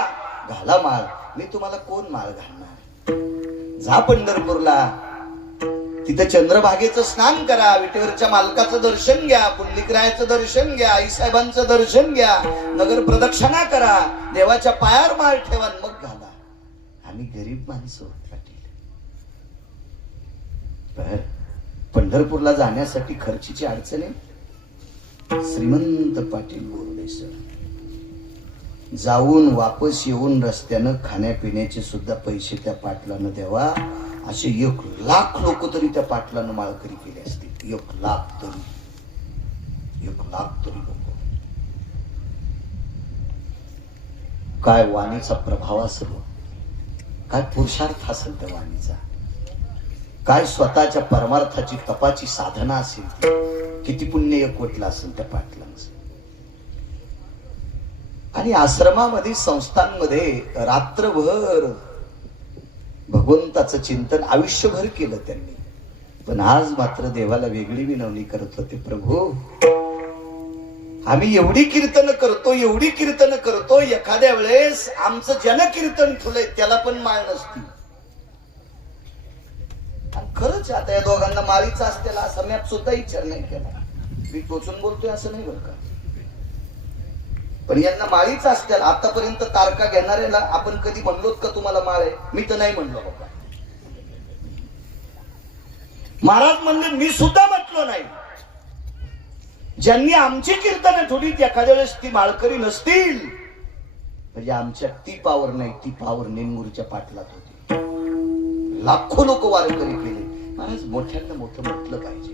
घाला माळ. मी तुम्हाला कोण माळ घालणार? जा पंढरपूरला, तिथे चंद्रभागेचं स्नान करा, विटेवरच्या मालकाचं दर्शन घ्या, पुंडलिकरायाचं दर्शन घ्या, आईसाहेबांचं दर्शन घ्या, नगर प्रदक्षिणा करा, देवाच्या पायावर माळ ठेवा, मग घाला. आम्ही गरीब माणसं पाटील. पंढरपूरला जाण्यासाठी खर्चीची अडचण आहे. श्रीमंत पाटील बोरडे सर. जाऊन वापस येऊन रस्त्यानं खाण्यापिण्याचे सुद्धा पैसे त्या पाटलानं द्यावा. असे 1 लाख लोक तरी त्या पाटलानं माळकरी केले असतील. 1 लाख तरी. 1 लाख तरी लोक. काय वाणीचा प्रभाव असेल, काय पुरुषार्थ असेल त्या वाणीचा, काय स्वतःच्या परमार्थाची तपाची साधना असेल, किती पुण्य एकवटलं असेल त्या पाटलांचं. आणि आश्रमामध्ये संस्थांमध्ये रात्रभर भगवंताचं चिंतन आयुष्यभर केलं त्यांनी. पण आज मात्र देवाला वेगळी विनवणी करत होते, प्रभू आम्ही एवढी कीर्तन करतो, एवढी कीर्तन करतो, एखाद्या वेळेस आमचं जनकीर्तन ठुलंय त्याला पण माळ नसती. आणि खरंच आता या दोघांना माळीचा असतेला असा मी सुद्धा विचार नाही केला. मी टोचून बोलतोय असं नाही बरं का, पण यांना माळीचा असतेल. आतापर्यंत तारका घेणाऱ्याला आपण कधी म्हणलोत का तुम्हाला माळ आहे? मी तर नाही म्हणलो बाबा. महाराज म्हणले मी सुद्धा म्हटलो नाही. ज्यांनी आमची कीर्तन थोडीत एखाद्या वेळेस ती माळकरी नसतील म्हणजे आमच्या ती पावर नाही, ती पावर नेनमुरीच्या पाटलात होती. लाखो लोक वारकरी केले. महाराज मोठ्यांना मोठं म्हटलं पाहिजे.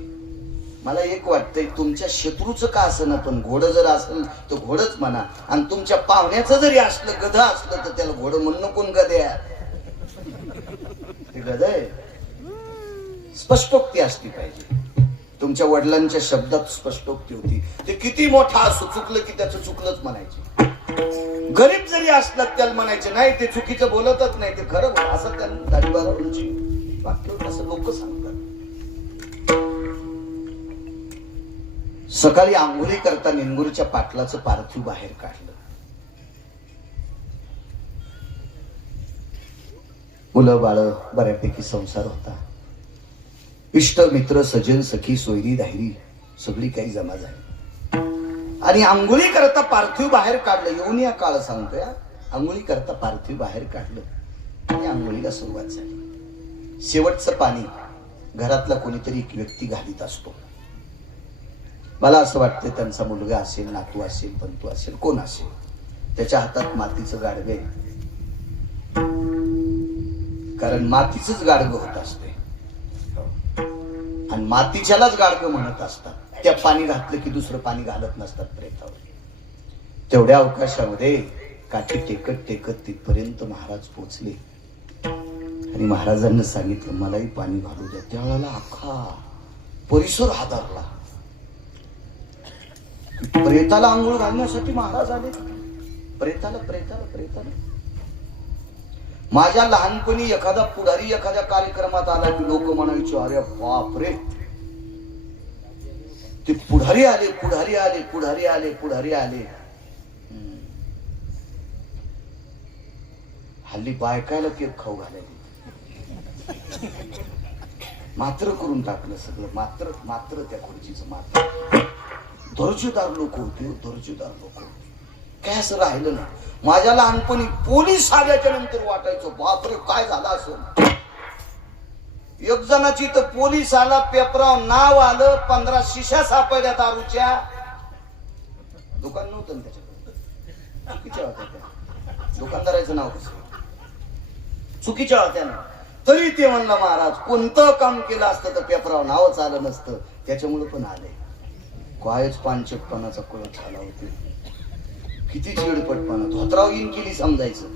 मला एक वाटतंय तुमच्या शत्रूचं का असं, पण घोड जर असेल तर घोडच म्हणा, आणि तुमच्या पाहुण्याचं जरी असलं गध असलं तर त्याला घोड म्हणणं कोण गद्या? ते गध आहे. स्पष्टोक्ती असली पाहिजे. तुमच्या वडिलांच्या शब्दात स्पष्टोक्ती होती. ते किती मोठा असो, चुकलं की त्याचं चुकलंच म्हणायचे. गरीब जरी असलं त्याला म्हणायचे नाही ते चुकीचं बोलतच नाही, ते खरं बोल असं त्यांना दाढीवालांची वाक्य असं लोक सांगतात. सकाळी आंघोळी करता निंगूरच्या पाटलाचं पार्थिव बाहेर काढलं. मुलं बाळ बऱ्यापैकी संसार होता. इष्ट मित्र सजन सखी सोयरी दायरी सगळी काही जमा झाली आणि आंघोळी करता पार्थिव बाहेर काढलं. येऊन या काळ सांगतोय, आंघोळी करता पार्थिव बाहेर काढलं आणि आंघोळीला सुरुवात झाली. शेवटचं पाणी घरातला कोणीतरी एक व्यक्ती घालीत असतो. मला असं वाटतं त्यांचा मुलगा असेल, नातू असेल, पंतू असेल, कोण असेल, त्याच्या हातात मातीचं गाडवे, कारण मातीचंच गाडगं होत असते आणि मातीच्यालाच गाडगं म्हणत असतात. त्या पाणी घातलं की दुसरं पाणी घालत नसतात प्रेतावर. तेवढ्या अवकाशामध्ये काठी टेकत टेकत तिथपर्यंत महाराज पोचले आणि महाराजांना सांगितलं मलाही पाणी घालू द्या. त्यावेळेला अख्खा परिसर हादरला. प्रेताला आंघोळ घालण्यासाठी महाराज आले. प्रेताला प्रेताला प्रेताला माझ्या लहानपणी एखादा पुढारी एखाद्या कार्यक्रमात आला की लोक म्हणायचे अरे बापरे, ते पुढारी आले, पुढारी आले, पुढारी आले, पुढारी आले. हल्ली बायकायला केक खाऊ घालायला मात्र करून टाकलं सगळं. मात्र मात्र त्या खुर्चीचं मात्र. दर्जेदार लोक होते, दर्जेदार लोक होते. काय असं राहिलं ना. माझ्या लहानपणी पोलीस आल्याच्या नंतर वाटायचं बापरे काय झालं असं. एक जणाची तर पोलीस आला, पेपरावर नाव आलं, 15 शिशा सापडल्या दारूच्या. दुकान नव्हतं ना त्याच्याकडे, चुकीच्या होत्या त्या. दुकानदाराचं नाव कसं चुकीच्या होत्या ना. तरी ते म्हणलं महाराज कोणतं काम केलं असतं तर पेपरावर नावच आलं नसतं. त्याच्यामुळे पण आले. कायच पानचटपणाचा कळत झाला होता. किती चिडपटपणा. धोत्राव येईन केली समजायचं.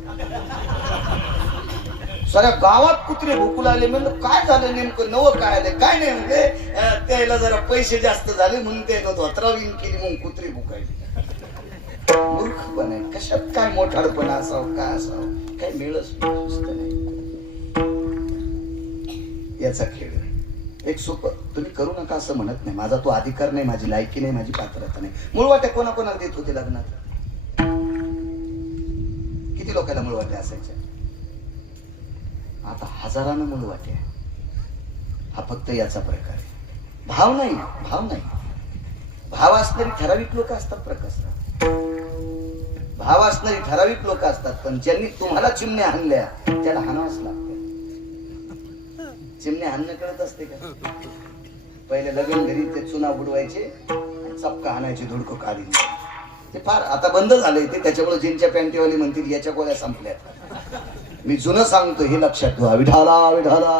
साऱ्या गावात कुत्रे भुकू लागले. म्हणलं काय झालं नेमकं, नवं काय आले काय नाही. म्हणजे त्याला जरा पैसे जास्त झाले म्हणून ते धोत्राव येईन केली म्हणून कुत्रे भुकायले. मूर्खपण आहे. कशात काय मोठाडपणा असावं काय असावं काय मिळच नाही. याचा खेळ एक सोपं. तुम्ही करू नका असं म्हणत नाही. माझा तो अधिकार नाही, माझी लायकी नाही, माझी पात्रता नाही. मुळवाट्या कोणाकोणाला देत होते लग्नात? किती लोकांना मुळवाट्या असायच्या? आता हजारानं मुळवाट्या. हा फक्त याचा प्रकार आहे. भाव नाही, भाव नाही. भाव असणारी ठराविक लोक असतात प्रकाशराव. भाव असणारी ठराविक लोक असतात. पण ज्यांनी तुम्हाला चिमण्या हाणल्या त्याला हाणावंच लागतं. चिमण्या हाणणं कळत असते का? पहिले लग्न घरी ते चुना बुडवायचे आणि चपका हाणायचे धुडकं काढी. ते फार आता बंद झालंय ते. त्याच्यामुळे जीनच्या पॅन्टीवाली म्हणतील याच्या गोळ्या संपल्यात. मी जुनं सांगतो हे लक्षात ठेवा. विठाला विठाला.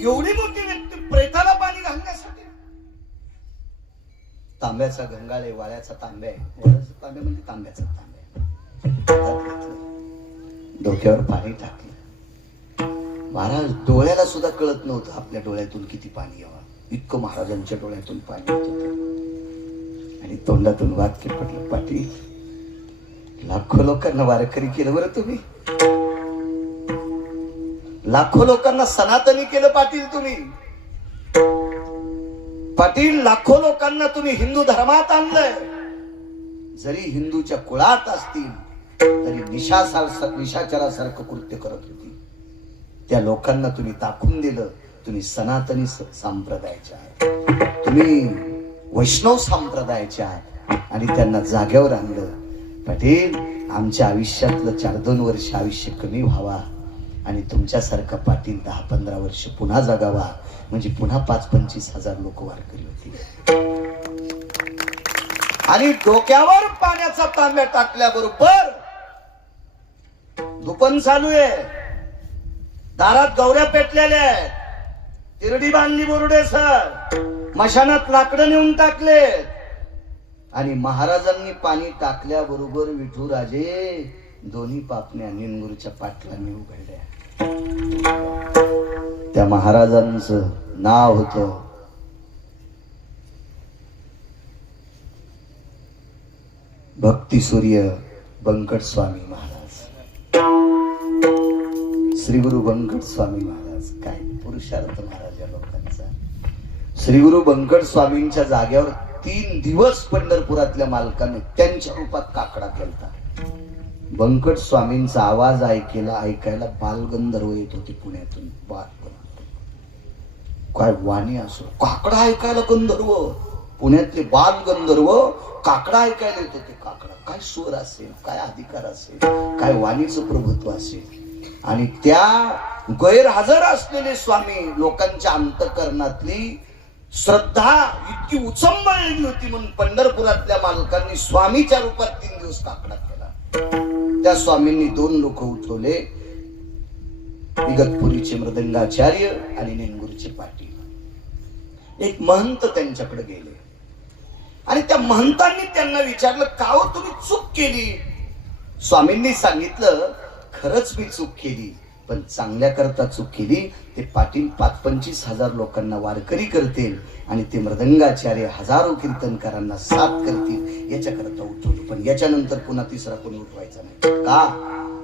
एवढी मोठी व्यक्ती प्रेताला पाणी घालण्यासाठी. तांब्याचा गंगाळे, वाळ्याचा तांब्या आहे. वाळ्याचा तांब्या म्हणजे तांब्याचा तांब्या. डोक्यावर पाणी टाकलं. महाराज डोळ्याला सुद्धा कळत नव्हतं आपल्या डोळ्यातून किती पाणी यावं. इतकं महाराजांच्या डोळ्यातून पाणी येत होतं आणि तोंडातून वाक्य पडलं, पाटील लाखो लोकांना वारकरी केलं बरं तुम्ही, लाखो लोकांना सनातनी केलं पाटील तुम्ही, पाटील लाखो लोकांना तुम्ही हिंदू धर्मात आणलंय. जरी हिंदूच्या कुळात असतील तरी निशाचरासारखं कृत्य करत होती. त्या लोकांना तुम्ही दाखवून दिलं तुम्ही सनातनी संप्रदायाचे आहात, तुम्ही वैष्णव संप्रदायाचे आहात आणि त्यांना जाग्यावर आणलं. पाटील आमच्या आयुष्यातलं 4-2 वर्ष आयुष्य कमी व्हावा आणि तुमच्यासारखा पाटील 10-15 वर्ष पुन्हा जगावा, म्हणजे पुन्हा 5-25 हजार लोक वारकरी होतील. आणि डोक्यावर पाण्याचा तांब्या टाकल्याबरोबर दुपण चालू आहे, दारात गौऱ्या पेटलेल्या आहेत, तिरडी बांधली बोरुडे सर, मशानात लाकडं नेऊन टाकलेत आणि महाराजांनी पाणी टाकल्याबरोबर विठुराजे दोन्ही पापण्या निनगुरच्या पाटलांनी उघडल्या. त्या महाराजांचं नाव होतं भक्ती सूर्य बंकट स्वामी महाराज. श्री गुरु बंकट स्वामी महाराज, काय पुरुषार्थ महाराज या लोकांचा. श्री गुरु बंकट स्वामींच्या जाग्यावर 3 दिवस पंढरपुरातल्या मालकाने त्यांच्या रूपात काकडा केलता. बंकट स्वामींचा आवाज ऐकायला बालगंधर्व येत होते पुण्यातून. काय वाणी असो, काकडा ऐकायला गंधर्व, पुण्यातले बाल गंधर्व काकडा ऐकायला येत होते. काकडा काय स्वर असेल, काय अधिकार असेल, काय वाणीचं प्रभुत्व असेल. आणि त्या गैरहजर असलेले स्वामी लोकांच्या अंतःकरणातली श्रद्धा इतकी उचंबळलेली होती म्हणून पंढरपुरातल्या मालकांनी स्वामीच्या रूपात 3 दिवस काकडा केला. त्या स्वामींनी 2 लोक उठवले, इगतपुरीचे मृदंगाचार्य आणि नेनगुरचे पाटील. एक महंत त्यांच्याकडे गेले आणि त्या महंतांनी त्यांना विचारलं, का हो तुम्ही चूक केली? स्वामींनी सांगितलं, खरंच मी चूक केली, पण चांगल्या करता चूक केली. ते पाटील 5-25 हजार लोकांना वारकरी करतील आणि ते मृदंगाचार्य हजारो कीर्तनकारांना साथ करतील याच्याकरता उठवलं. पण याच्यानंतर पुन्हा तिसरा कोणी उठवायचा नाही. का?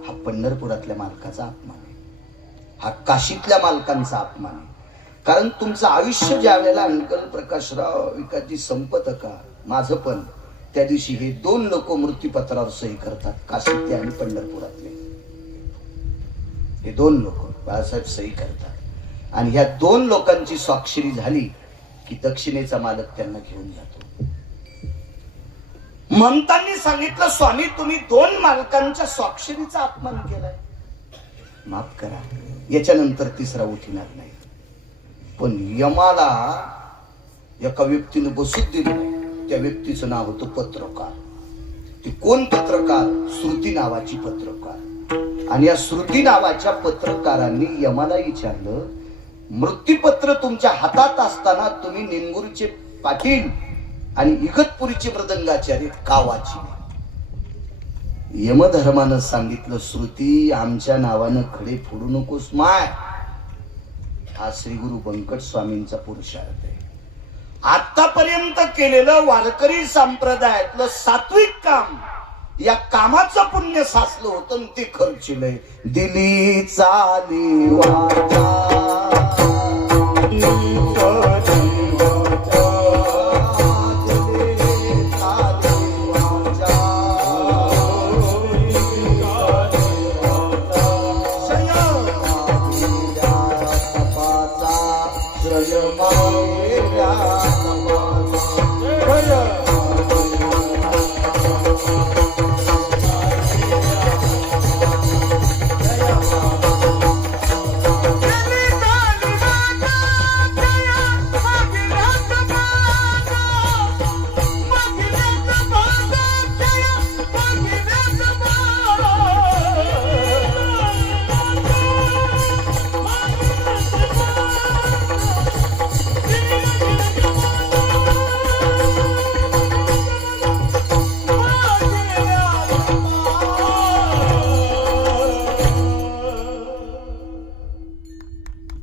हा पंढरपुरातल्या मालकाचा अपमान आहे, हा काशीतल्या मालकांचा अपमान आहे. कारण तुमचं आयुष्य ज्या वेळेला अंकल प्रकाशराव विकासजी संपत का, माझं पण, त्या दिवशी हे 2 लोक मृत्यूपत्रावर सही करतात, काशीतले आणि पंढरपुरातले. हे 2 लोक बाळासाहेब सही करतात आणि ह्या 2 लोकांची स्वाक्षरी झाली की दक्षिणेचा मालक त्यांना घेऊन जातो. महंतांनी सांगितलं, स्वामी तुम्ही 2 मालकांच्या स्वाक्षरीचा अपमान केलाय, माफ करा, याच्यानंतर तिसरा उठणार नाही. पण यमाला एका व्यक्तीने बसूच दिलं नाही. त्या व्यक्तीचं नाव होतं पत्रकार. ते कोण पत्रकार? श्रुती नावाची पत्रकार. आणि या श्रुती नावाच्या पत्रकारांनी यमाला विचारलं, मृत्यूपत्र तुमच्या हातात असताना तुम्ही नेनगुरचे पाटील आणि इगतपुरीचे मृदंगाचार्य का वाचले? यमधर्मानं सांगितलं, श्रुती आमच्या नावानं खडे फोडू नकोस माय. हा श्री गुरु बंकट स्वामींचा पुरुषार्थ आहे. आतापर्यंत केलेलं वारकरी संप्रदायातलं सात्विक काम, या कामाचं पुण्य साचलं होतं ते खर्चिलंय. दिली चाली वाचा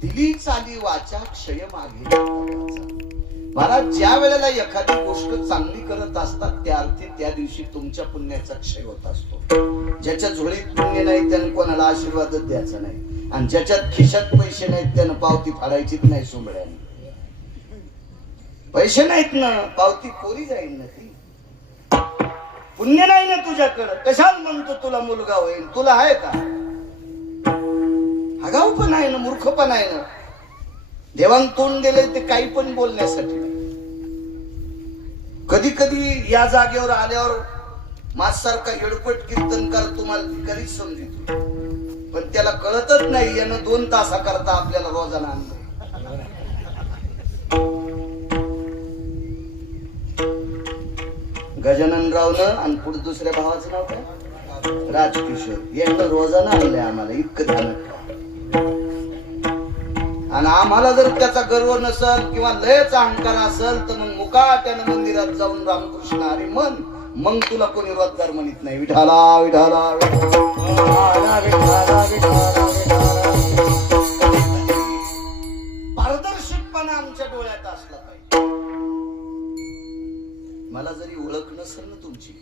दिली चाली वाचा क्षय मागे. महाराज ज्या वेळेला एखादी गोष्ट चांगली करत असतात त्या अर्थी त्या दिवशी तुमच्या पुण्याचा क्षय होत असतो. ज्याच्या झोळीत पुण्य नाही त्यानं कोणाला आशीर्वादच द्यायचा नाही, आणि ज्याच्यात खिशात पैसे नाहीत त्यानं पावती फाडायचीच नाही. सोमड्याने पैसे नाहीत ना, पावती कोरी जाईल ना ती. पुण्य नाही ना तुझ्याकडं, कशाला म्हणतो तुला मुलगा होईल? तुला आहे का? आगाऊ पण आहे ना, मूर्ख पण आहे ना. देवान तोंड दिले ते काही पण बोलण्यासाठी. कधी कधी या जागेवर आल्यावर माझसारखा हेडपट कीर्तनकार तुम्हाला कधीच समजितो, पण त्याला कळतच नाही यानं 2 तासाकरता आपल्याला रोजाना आणलं. गजाननरावनं आणि पुढे दुसऱ्या भावाचं नाव काय? राजकिशोर. यानं रोजाना आणलंय आम्हाला, इतकं ध्यान. आणि आम्हाला जर त्याचा गर्व नसल किंवा लयच अहंकार असेल तर मग मुकाट्यानं मंदिरात जाऊन रामकृष्ण हरी म्हण, मग तुला कोणी रोजगार म्हणत नाही. विठाला विठाला पारदर्शकपणा आमच्या डोळ्यात असला पाहिजे. मला जरी ओळख नसेल ना तुमची,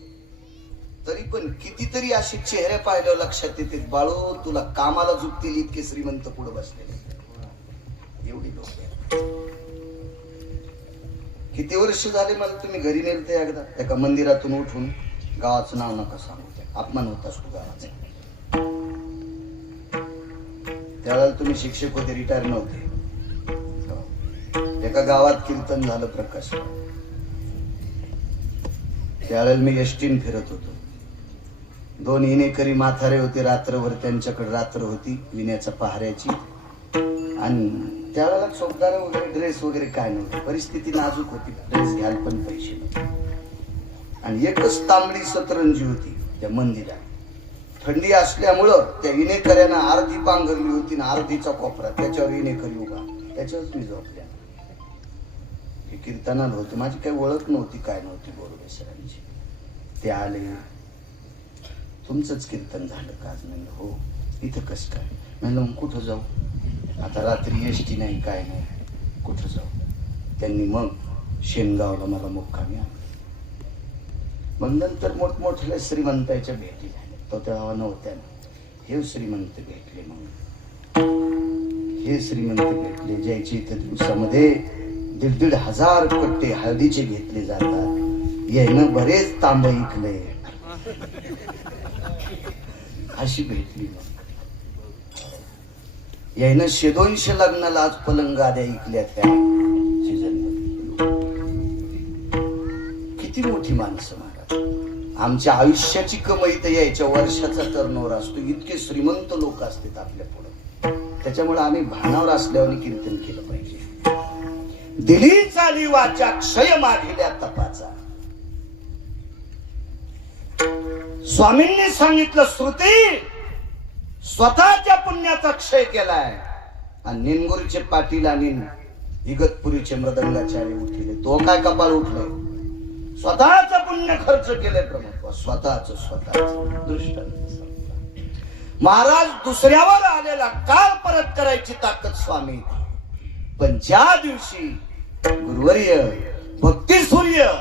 तरी पण कितीतरी असे चेहरे पाहिलं लक्षात येते, बाळू तुला कामाला झुकतील इतके श्रीमंत पुढे बसलेले. एवढी लोक किती वर्ष झाले मला तुम्ही घरी नेलते एकदा एका मंदिरातून उठून, गावाचं नाव नका सांगू, अपमान होत असतो गावाचा. त्यावेळेला तुम्ही शिक्षक होते, रिटायर नव्हते. एका गावात कीर्तन झालं प्रकाश. त्यावेळेला मी एसटीन फिरत होतो. 2 इनेकरी म्हातारे होते, रात्रभर त्यांच्याकडे रात्र होती विण्याच्या पहाऱ्याची. आणि त्यावेळेला चौकदार वगैरे ड्रेस वगैरे काय नव्हते, परिस्थिती नाजूक होती, ड्रेस घ्यायला पण पैसे नव्हते. आणि एकच तांबडी सतरंजी होती त्या मंदिरात. थंडी असल्यामुळं त्या इनेकऱ्यानं अर्धी पांघरली होती ना, अर्धीचा कोपरा त्याच्यावर इनेकरी उभा, त्याच्यावरच मी झोपल्या. हे कीर्तनाला होते, माझी काही ओळख नव्हती, काय नव्हती बरोबर सरांची. ते आले, तुमचंच कीर्तन झालं का आज? म्हणलं हो. इथं कसं काय? म्हणलं मग कुठं जाऊ? आता रात्री एसटी नाही काय नाही, कुठं जाऊ? त्यांनी मग शेनगावला मला मुक्कामी आणलं. मग नंतर मोठमोठ्या श्रीमंताच्या भेटी झाल्या. तो तेव्हा नव्हत्या ना, हे श्रीमंत भेटले. मग हे श्रीमंत भेटले ज्याच्या इथं दिवसामध्ये 1,500 कट्टे हळदीचे घेतले जातात. यानं बरेच तांब ऐकले. अशी भेटली. मग यानं 100-200 लग्नाला आज पलंग गाद्या ऐकल्या. त्या सीझन किती मोठी माणसं महाराज. आमच्या आयुष्याची कमाई तर यायच्या वर्षाचा टर्नओव्हर असतो. इतके श्रीमंत लोक असतात आपल्या पुढे. त्याच्यामुळे आम्ही भानावर असल्यावर कीर्तन केलं पाहिजे. दिली चाली वाचा क्षय मागिल्या तपाचा. स्वामींनी सांगितलं श्रुती स्वतःच्या पुण्याचा क्षय केलाय. आणि निनगुरीचे पाटील आणि इगतपुरीचे मृदंगाचार्य उठले. तो काय कपाळ उठले? स्वतःच पुण्य खर्च केले प्रमुख, स्वतःच दृष्टांत. महाराज दुसऱ्यावर आलेला काळ परत करायची ताकद स्वामी. पण ज्या दिवशी गुरुवर्य भक्ती सूर्य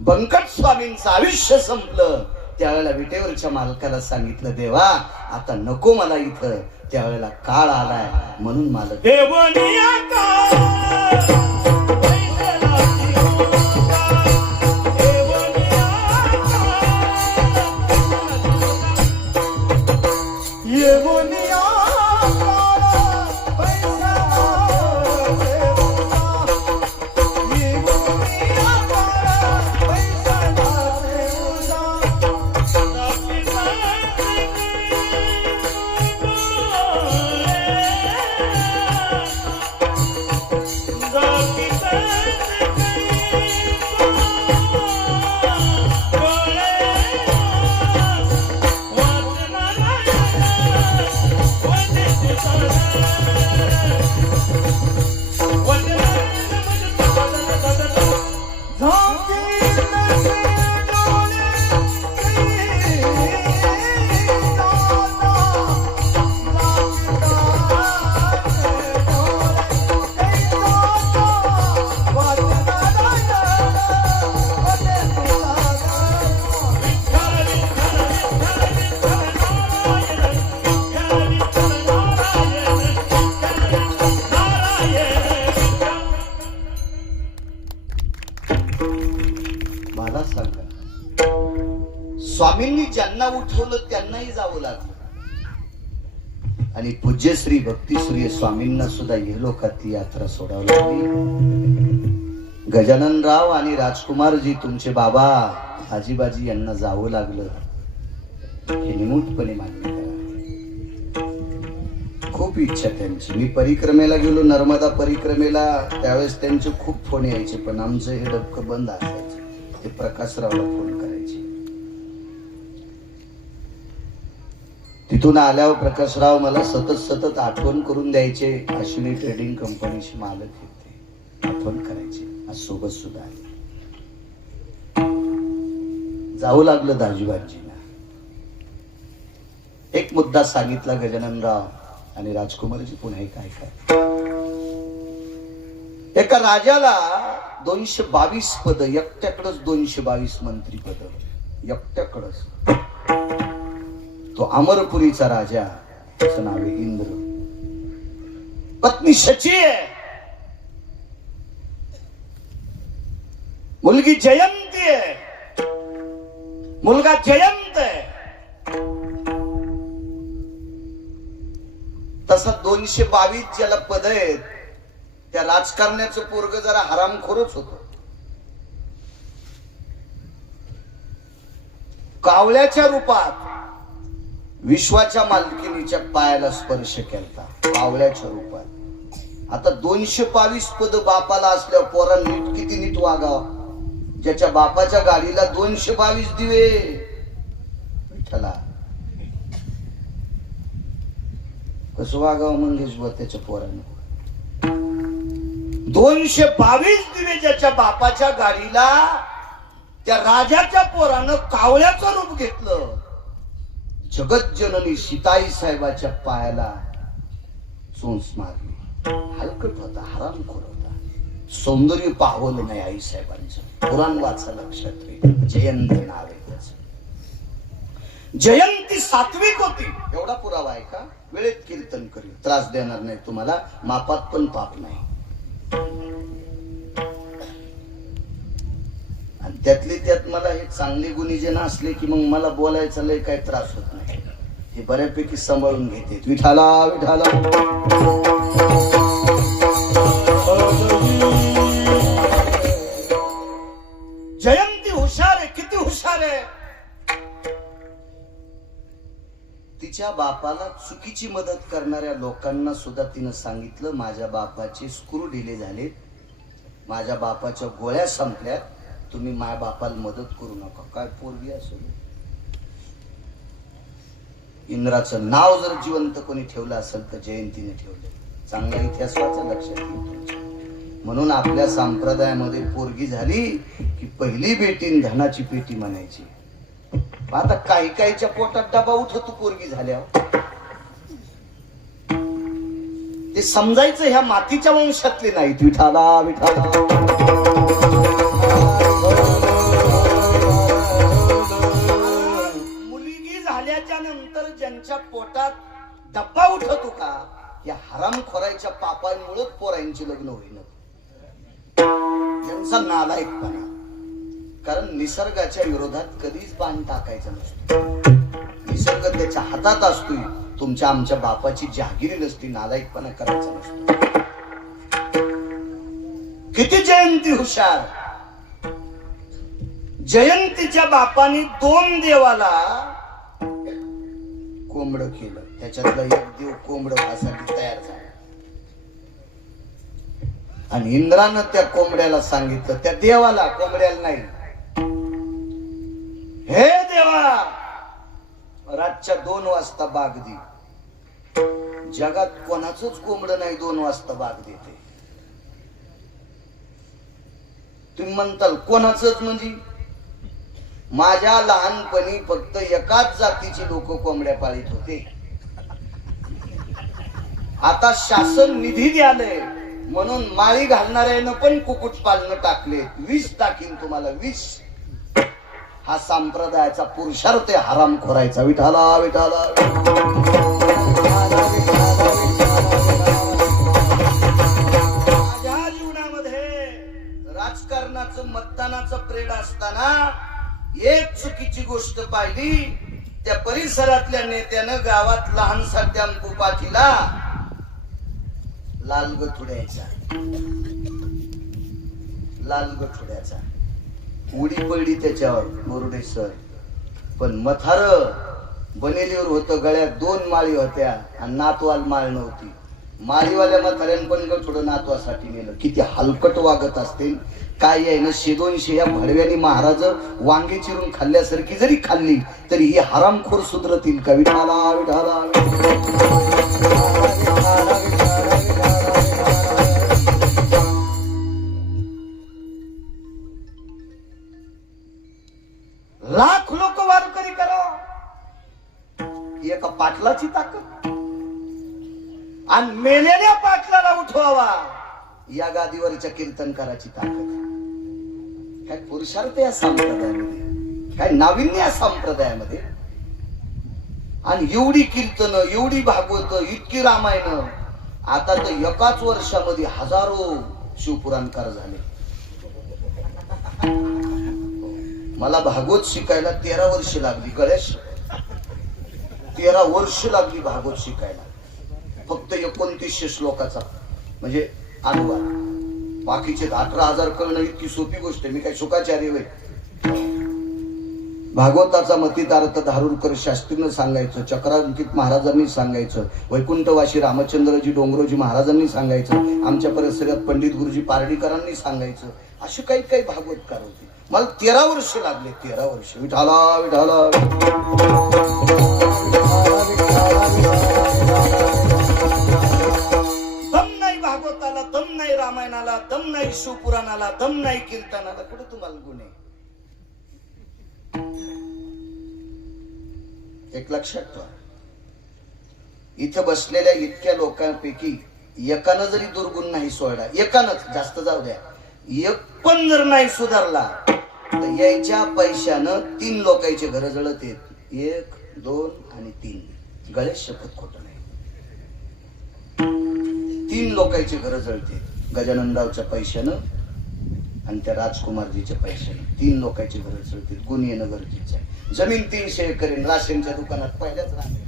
बंकट स्वामींचं आयुष्य संपलं, त्यावेळेला विटेवरच्या मालकाला सांगितलं देवा आता नको मला इथं. त्यावेळेला काळ आलाय म्हणून मालक Happy स्वामींनी ज्यांना उठवलं त्यांनाही जावं लागलं. आणि पूज्यश्री भक्तिश्री स्वामींना सुद्धा हे लोकात यात्रा सोडावी लागली. गजाननराव आणि राजकुमारजी तुमचे बाबा आजीबाजी यांना जावं लागलं. हे निमूटपणे मान्य करा. खूप इच्छा त्यांची. मी परिक्रमेला गेलो, नर्मदा परिक्रमेला, त्यावेळेस त्यांचे खूप फोन यायचे, पण आमचं हे डबकं बंद असायचं. ते प्रकाशरावला फोन करायचे. तिथून आल्यावर प्रकाशराव मला सतत आठवण करून द्यायचे. अश्विनी ट्रेडिंग कंपनीचे मालक होते, आठवण करायचे. आज सोबत सुद्धा आले. जावं लागलं दाजीबाजींना. एक मुद्दा सांगितला गजाननराव आणि राजकुमारजी, पुन्हा एक ऐका. एका राजाला 222 पद, एकट्याकडच 222 मंत्री पद, एकट्याकडच. तो अमरपुरीचा राजा, त्याचं नाव आहे इंद्र. पत्नी शची आहे, मुलगी जयंती आहे, मुलगा जयंत आहे. तसा 222 ज्याला पद आहेत, त्या राजकारण्याचं पोरग जरा हरामखोरच होत. कावळ्याच्या रूपात विश्वाच्या मालकिनीच्या पायाला स्पर्श केलता, कावळ्याच्या रूपात. आता 222 पद बापाला असल्यावर पोरांनी किती नीट वागावं. ज्याच्या बापाच्या गाडीला 222 दिवे, विठ्ठला कसं वागावं मंगेश बुवा त्याच्या पोरांना. 222 दिवे ज्याच्या बापाच्या गाडीला, त्या राजाच्या पोरानं कावळ्याचं रूप घेतलं. जगत जननी सीताई साहेबाच्या पायाला चोंच मारली. हलकट होता, हरामखोर होता, सौंदर्य पाहवलं नाही आई साहेबांचं. पुराण वाचा लक्षात रे. जयंत नाव आहे त्याचं. जयंती सात्विक होती, एवढा पुरावा आहे का? वेळेत कीर्तन करील, त्रास देणार नाही तुम्हाला, मापात पण पाप नाही. आणि त्यातले त्यात मला हे चांगले गुणी जे नसले की मग मला बोलायचा लय काही त्रास होत नाही. हे बऱ्यापैकी सांभाळून घेते. विठाला विठाला. जयंती हुशार आहे, किती हुशार आहे. तिच्या बापाला चुकीची मदत करणाऱ्या लोकांना सुद्धा तिनं सांगितलं, माझ्या बापाचे स्क्रू ढिले झालेत, माझ्या बापाच्या गोळ्या संपल्यात, तुम्ही माझ्या बापाला मदत करू नका. काय पोरगी असेल. इंद्राचं नाव जर जिवंत कोणी ठेवलं असेल तर जयंतीने ठेवलं. चांगला इतिहास वाचा, लक्षात येईल. म्हणून आपल्या संप्रदायामध्ये पोरगी झाली की पहिली बेटीन धनाची पेटी म्हणायची. आता काही काहीच्या पोटात डबा उठतो पोरगी झाल्यावर. ते समजायचं ह्या मातीच्या वंशातले नाहीत. विठाला विठाला. मुलगी झाल्याच्या नंतर ज्यांच्या पोटात डब्बा उठतो का, या हरामखोराच्या पापांमुळे पोरांची लग्न होईन. यांचा नालायकपणा. कारण निसर्गाच्या विरोधात कधीच बाण टाकायचं नसतो. निसर्ग त्याच्या हातात असतोय. तुमच्या आमच्या बापाची जहागिरी नसती. नालायकपणा करायचा नसतो. किती जयंती हुशार. जयंतीच्या बापाने 2 देवाला कोंबड केलं. त्याच्यातला एक देव कोंबड व्हायसाठी तयार झाला. आणि इंद्रानं त्या कोंबड्याला सांगितलं, त्या देवाला, कोंबड्याला नाही, हे देवा, रातच्या 2 वाजता बाग दे. जगात कोणाचंच कोंबड नाही 2 वाजता बाग देते. तुम्ही म्हणताल कोणाचंच म्हणजे? माझ्या लहानपणी फक्त एकाच जातीची लोक कोंबड्या पाळीत होते. आता शासन निधी द्यालंय म्हणून माळी घालणाऱ्यानं पण कुकुट पालनं टाकले. 20 टाकीन तुम्हाला, 20. हा संप्रदायाचा पुरुषार्थ आहे हरामखोरायचा. विठाला विठाला. माझ्या जीवनामध्ये राजकारणाचं, मतदानाचं प्रेड असताना एक चुकीची गोष्ट पाहिली, त्या परिसरातल्या नेत्यानं गावात लहानसा टेम्पो पाठीला लाल गठुड्याचा उडी पडली त्याच्यावर मुरुडेश्वर. पण मथार बनेलीवर होतं, गळ्यात 2 माळी होत्या आणि नातवाल माळ नव्हती. माळीवाल्या म्हाताऱ्यानं पण गठुडं नातवासाठी नेलं. किती हलकट वागत असते काय आहे ना. 100-200 या भडव्यानी महाराज वांगे चिरून खाल्ल्यासारखी जरी खाल्ली तरी ही हरामखोर सुधरतील का? विठाला विठाला लाख लोक वारकरी करा, एका पाटलाची ताकद. आणि मेलेल्या पाटलाला उठवावा या गादीवरच्या कीर्तनकाराची ताकद. काय पुरुषार्थ या संप्रदायामध्ये, काय नाविन्य या संप्रदायामध्ये. आणि एवढी कीर्तन, एवढी भागवत, इतकी रामायण. आता तर एकाच वर्षामध्ये हजारो शिवपुराणकार झाले. मला भागवत शिकायला 13 वर्ष लागली. गणेश 13 वर्ष लागली भागवत शिकायला. फक्त 2900 श्लोकाचा म्हणजे अनुवाद. बाकीचे 18,000 करणं इतकी सोपी गोष्ट आहे. मी काय शुकाचार्य होय? भागवताचा मतितार्थ धारुरकर शास्त्रीनं सांगायचं, चक्रांकित महाराजांनी सांगायचं, वैकुंठवासी रामचंद्रजी डोंगरोजी महाराजांनी सांगायचं, आमच्या परिसरात पंडित गुरुजी पारडीकरांनी सांगायचं. असे काही काही भागवतकार होते. मला 13 वर्ष लागले. 13 वर्ष. विठाला विठाला दम नाही भागवताला, दम नाही रामायणाला, दम नाही शिवपुराणाला, दम नाही कीर्तनाला. कुठे तुम्हाला गुण आहे? एक लक्षात ठेवा, इथं बसलेल्या इतक्या लोकांपैकी एकानं जरी दुर्गुण नाही सोडला, एकानंच, जास्त जाऊ द्या, एक पण जर नाही सुधारला तर यायच्या पैशानं 3 लोकांचे घर जळत आहेत. 1, 2 आणि 3. गणेश शपथ खोटं नाही. 3 लोकांचे घर जळते. गजाननरावच्या पैशानं आणि त्या राजकुमारजीच्या पैशानं 3 लोकांचे घर जळते. गुण येणं गरजेचं आहे. जमीन 300 एकर आहे. राशनच्या दुकानात पहिल्याच राहते.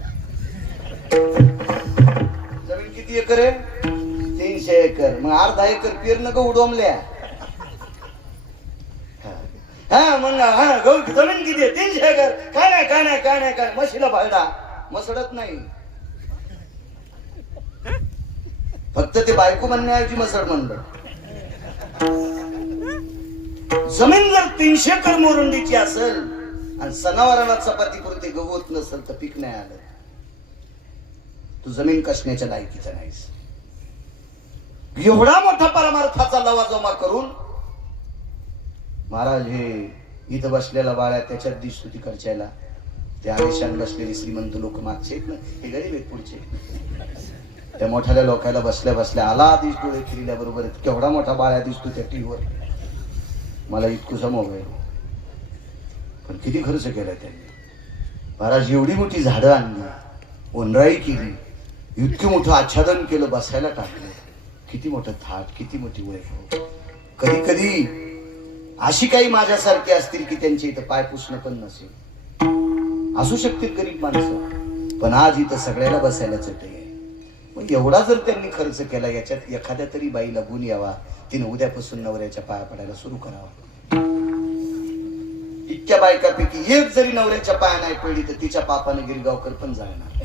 जमीन किती एकर आहे? 300 एकर. मग अर्धा एकर पेरणं गहू डोंबल्या. जमीन किती आहे? 300 एकर. काय नाही काय नाही काय नाही काय. म्हशीला भाडा मसडत नाही. फक्त ते बायको म्हणण्याऐवजी मसड म्हणलं. जमीन जर 300 एकर मोरुंडीची असेल आणि सणावाराला चपाती पुरते गहू होत नसेल तर पीक नाही आलं, तू जमीन कसण्याच्या लायकीचा नाहीस. एवढा मोठा परमार्थाचा लवाजमा करून महाराज हे इथं बसलेला बाळ्या त्याच्यात दिसतो तिकडच्याला. त्या आदेशान बसलेले श्रीमंत लोक मागचे आहेत ना, हे गरीब आहेत पुढचे. त्या मोठ्याल्या लोकांना बसल्या बसल्या आला दिस डोळे फिरल्याबरोबर केवढा मोठा बाळ्या दिसतो त्या टीव्हीवर. मला इतकुसा मोबाईल, पण किती खर्च केला त्यांनी. महाराज एवढी मोठी झाडं आणली, ओंडराई केली, इतकं मोठं आच्छादन केलं, बसायला टाकलं. किती मोठं थाट, किती मोठी वैभव. कधी कधी अशी काही माझ्यासारखी असतील की त्यांच्या इथं पाय पुसणं पण नसेल. असू शकतील गरीब माणसं, पण आज इथं सगळ्याला बसायला चटई आहे. मग एवढा जर त्यांनी खर्च केला, याच्यात एखाद्या तरी बाईला गुण यावा, तिने उद्यापासून नवऱ्याच्या पाया पडायला सुरू करावा. इतक्या बायकापैकी एक जरी नवऱ्याच्या पाया नाही पडली तर तिच्या पापाने गिरगावकर पण जाणार.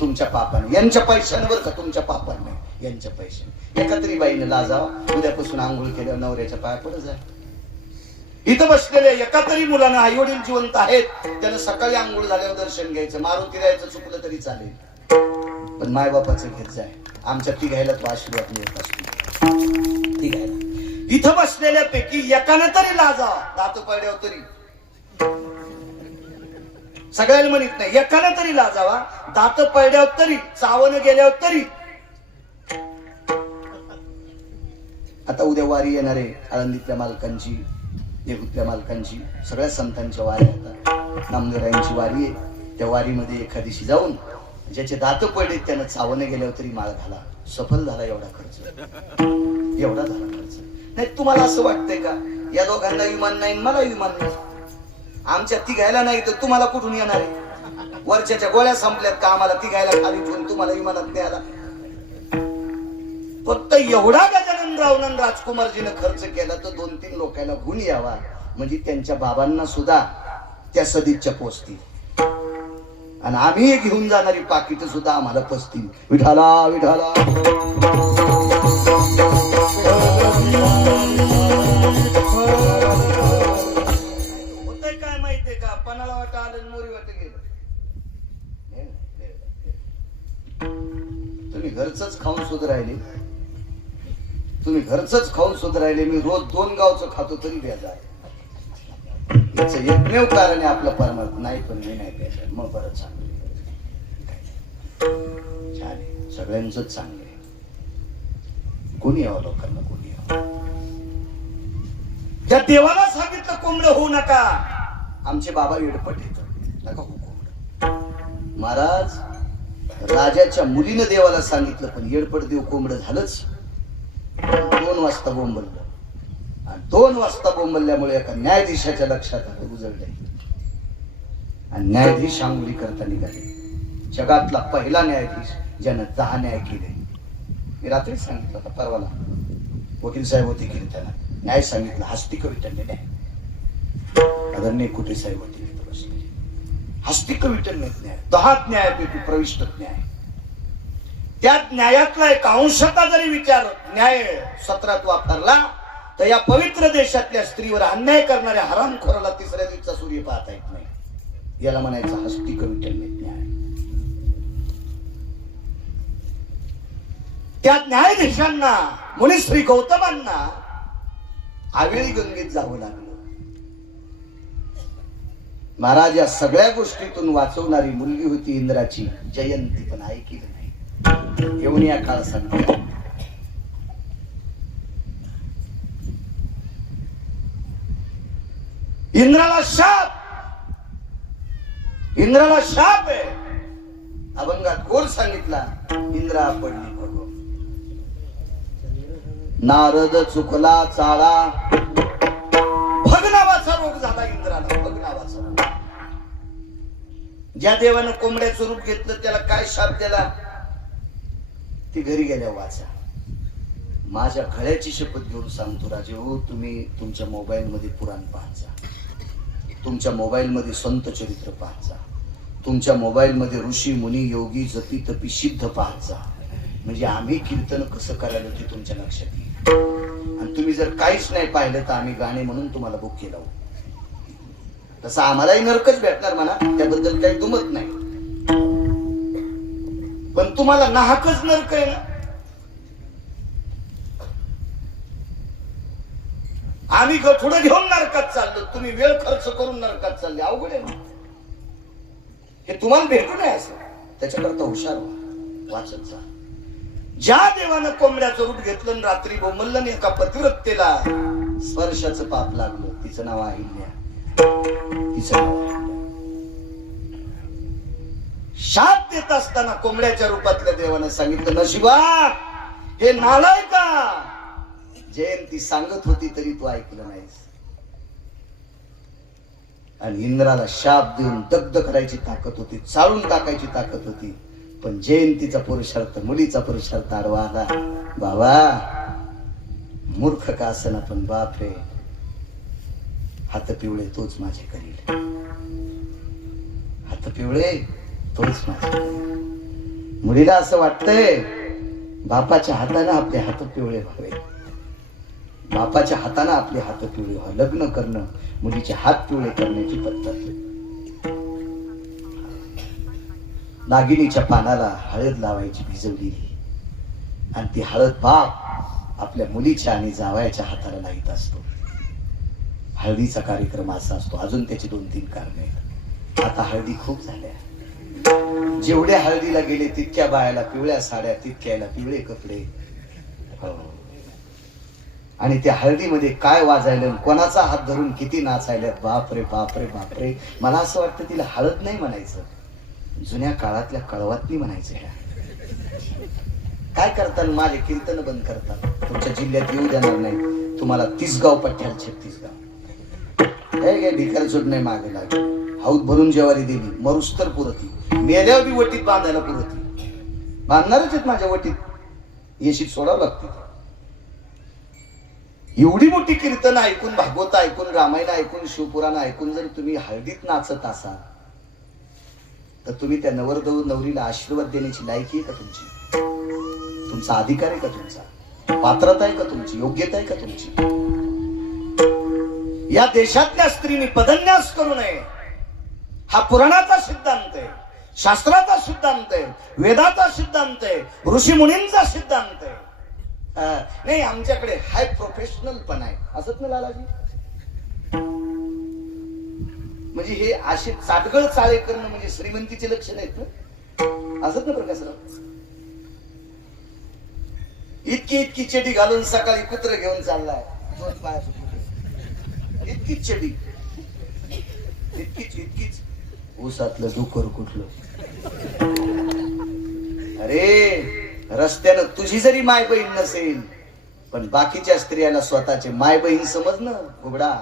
तुमच्या पापाने, यांच्या पैशांवर का, तुमच्या पापाने नाही, यांच्या पैशाने. एका तरी बाईने लाजावा, उद्यापासून आंघोळ केल्यावर नवऱ्याच्या पाया पडत जाय. इथं बसलेल्या एका तरी मुलानं, आई वडील जिवंत आहेत, त्यानं सकाळी आंघोळ झाल्यावर दर्शन घ्यायचं, मारुती राहायचं चुकलं तरी चालेल, पण मायबापाचं घेत जाय. आमच्या तिघायला तो आशीर्वाद मिळत असतो. तिघायला इथं बसलेल्या पैकी एकानं तरी लाजावा, दात पडल्यावर तरी. सगळ्याला म्हणत नाही, एकानं तरी लाजावा, दात पडल्यावर तरी, चावणं गेल्यावर तरी. आता उद्या वारी येणार आहे, आळंदीतल्या मालकांची, देहूतल्या मालकांची, सगळ्या संतांच्या वारी आता. नामदेवरायांची वारी आहे. त्या वारीमध्ये एखादीशी जाऊन ज्याचे दात पडले त्यानं चावणं गेल्यावर तरी माळ घाला. सफल झाला एवढा खर्च, एवढा झाला खर्च. नाही तुम्हाला असं वाटतंय का या दोघांना विमान नाही मला विमान नाही? आमच्या ती घ्यायला नाही तर तुम्हाला कुठून येणार आहे? वरच्या गोळ्या संपल्यात का आम्हाला ती घ्यायला खाली ठेवून तुम्हाला विमानात न्यायला? फक्त एवढा गजाननराव राजकुमारजीनं खर्च केला तर 2-3 लोकांना गुण यावा, म्हणजे त्यांच्या बाबांना सुद्धा त्या सदिच्छा पोचतील. आणि आम्ही घेऊन जाणारी पाकिट सुद्धा आम्हाला पसतील. विठाला विठाला होतंय काय माहितीये का? पणाला वाटा आलं मोरी वाट गेलं. तुम्ही घरच खाऊन सुध राहिले, तुम्ही घरच खाऊन सुध राहिले. मी रोज 2 गावचं खातो तरी बेजार. याचं एकमेव कारण आहे आपलं परमार्थ नाही, पण मी नाही बेजार. मग बरं चांगलं छान आहे, सगळ्यांच चांगलं आहे. कोणी यावं लोकांना, कोणी यावं. त्या देवाला सांगितलं कोंबडं होऊ नका, आमचे बाबा येडपट येत नका हो कोंबडं. महाराज राजाच्या मुलीनं देवाला सांगितलं, पण येडपट देव कोंबडं झालंच. 2 वाजता बोंबललं, आणि 2 वाजता बोंबलल्यामुळे एका न्यायाधीशाच्या लक्षात आलं उजळले. आणि न्यायाधीश अंगुली करता निघाले. जगातला पहिला न्यायाधीश ज्यानं 10 न्याय केले. मी रात्री सांगितलं होता, परवाला वकील साहेब होते कीर्तना, न्याय सांगितलं हस्तिक विटलने न्याय. आदरणीय कुठे साहेब होते तिथं बसले. हस्तिक विटलने न्याय, 10 न्यायापैकी प्रविष्ट न्याय. त्या न्यायातला एक अंशता जरी विचार न्याय सत्रात वापरला तर या पवित्र देशातल्या स्त्रीवर अन्याय करणाऱ्या हरामखोराला 3ऱ्या दिवसाचा सूर्य पाहता येत नाही. याला म्हणायचं हस्तिक विटलने न्याय. त्या न्यायाधीशांना मुनी श्री गौतमांना हावेळी गंगेत जावं लागलं. महाराज या सगळ्या गोष्टीतून वाचवणारी मुलगी होती इंद्राची, जयंती. पण ऐकलं नाही. येऊन या काळ सांगते इंद्राला शाप, इंद्राला शाप आहे. अभंगात गोर सांगितला, इंद्रा पडली भगव. नारद चुकला चाळा, भगनावाचा रोग झाला इंद्राला. भगनावाचा रोग. ज्या देवानं कोंबड्याचं रूप घेतलं त्याला काय शाप दिला ती घरी गेल्या वाचा. माझ्या खळ्याची शपथ घेऊन सांगतो राजे हो, तुम्ही तुमच्या मोबाईल मध्ये पुराण पाहायचा, तुमच्या मोबाईल मध्ये संत चरित्र पाहायचा, तुमच्या मोबाईल मध्ये ऋषी मुनी योगी जपी तपी सिद्ध पाहायचा. म्हणजे आम्ही कीर्तन कसं करायला ते तुमच्या लक्षात येईल. आणि तुम्ही जर काहीच नाही पाहिलं तर आम्ही गाणे म्हणून तुम्हाला बुक केलं. तसं आम्हालाही नरकच भेटणार म्हणा, त्याबद्दल काही दुमत नाही. पण तुम्हाला नाहकच नरक आहे ना. आम्ही थोडं घेऊन नरकात चाललो, तुम्ही वेळ खर्च करून नरकात चालले. अवघड आहे ना हे, तुम्हाला भेटू नये असं. त्याच्याकरता हुशार व्हा, वाचत जा. ज्या देवानं कोंबड्याचं रूप घेतलं रात्री बोंबललं, एका पतिव्रतेला स्पर्शाचं पाप लागलं, तिचं नाव अहिल्या. तिचं नाव शाप देत असताना कोंबड्याच्या रूपातल्या देवानं सांगितलं, नशिबा हे नालायका, जयंती सांगत होती तरी तू ऐकलं नाहीस. आणि इंद्राला शाप देऊन दग्ध करायची ताकद होती, चालून टाकायची ताकद होती. पण जयंतीचा पुरुषार्थ, मुलीचा पुरुषार्थ आडवा आला. बाबा मूर्ख का असना, पण बाप रे, हात पिवळे तोच माझे करील. हात पिवळे तोच माझे करील. मुलीला असं वाटतंय बापाच्या हाताने आपले हात पिवळे व्हावे, बापाच्या हाताने आपले हात पिवळे व्हावे. लग्न करणं, मुलीचे हात पिवळे करण्याची पद्धत. नागिनीच्या पानाला हळद लावायची भिजवलेली, आणि ती हळद बाप आपल्या मुलीच्या आणि जावयाच्या हाताला लाईत असतो. हळदीचा कार्यक्रम असा असतो. अजून त्याची 2-3 कारण आहेत. आता हळदी खूप झाल्या. जेवढ्या हळदीला गेले तितक्या बायाला पिवळ्या साड्या, तितक्याला पिवळे कपडे. हो. आणि त्या हळदीमध्ये काय वाजायला, कोणाचा हात धरून किती नाचायला. बापरे बापरे बापरे. मला असं वाटतं तिला हळद नाही म्हणायचं, जुन्या काळातल्या कळवातनी म्हणायचं. ह्या काय करतात, माझे कीर्तन बंद करतात, तुमच्या जिल्ह्यात येऊ देणार नाही. तुम्हाला 30 गाव पट्ट्याला 36 गाव. काय भिकार चोट नाही मागे लागली. हाऊत भरून जेवारी दिली, मरुस तर पुरती, मेल्यावर बी वटीत बांधायला पुरती. बांधणारच आहेत माझ्या वटीत, येशीत सोडावं लागते. एवढी मोठी कीर्तन ऐकून, भागवत ऐकून, रामायण ऐकून, शिवपुराण ऐकून जर तुम्ही हळदीत नाचत असाल तर तुम्ही त्या नवरदेव नवरीला आशीर्वाद देण्याची लायकी आहे का तुमची? तुमचा अधिकार आहे का? तुमचा पात्रता आहे का? तुमची योग्यता आहे का तुमची? या देशातल्या स्त्रीने पदन्यास करू नये हा पुराणाचा सिद्धांत आहे, शास्त्राचा सिद्धांत आहे, वेदाचा सिद्धांत आहे, ऋषी मुनींचा सिद्धांत आहे. नाही, आमच्याकडे हाय प्रोफेशनल पण आहे असंच ना लालाजी. म्हणजे हे असे चाटगळ चाळे करणं म्हणजे श्रीमंतीचे लक्षण आहेत ना, असंच ना प्रकाशराव. इतकी चेटी घालून सकाळी कुत्र घेऊन चाललाय, दोन पायाचं कुत्र, इतकीच चेटी, इतकीच ऊसातलं डुकर कुठलं. अरे रस्त्यानं तुझी जरी माय बहीण नसेल पण बाकीच्या स्त्रियाला स्वतःचे माय बहीण समज ना घुबडा.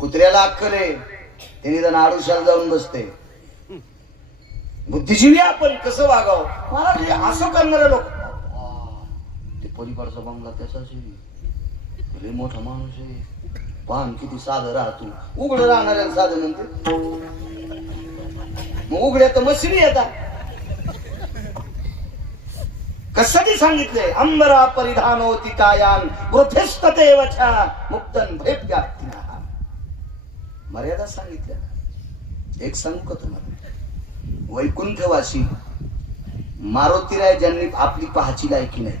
कुत्र्याला अक्कल आहे, ते निदान आडुशाला जाऊन बसते. बुद्धिजीवी आपण कसं वागावं. मला असं करणारे लोक, ते पलीकडचा बंगला त्याचाच लय मोठा माणूस आहे, पान किती साधं राहतो. उघड राहणाऱ्याला साधं म्हणते, मग उघड्या तर मशिनी येतात. कशासाठी सांगितले? अंबरा परिधानोति कायान वृथिस्तते वचा मुक्तन भयव्याप्तिना. मर्यादा सांगितल्या. एक सांगू का तुम्हाला? वैकुंठवासी मारुतीराय ज्यांनी आपली पाहाची लायकी नाही,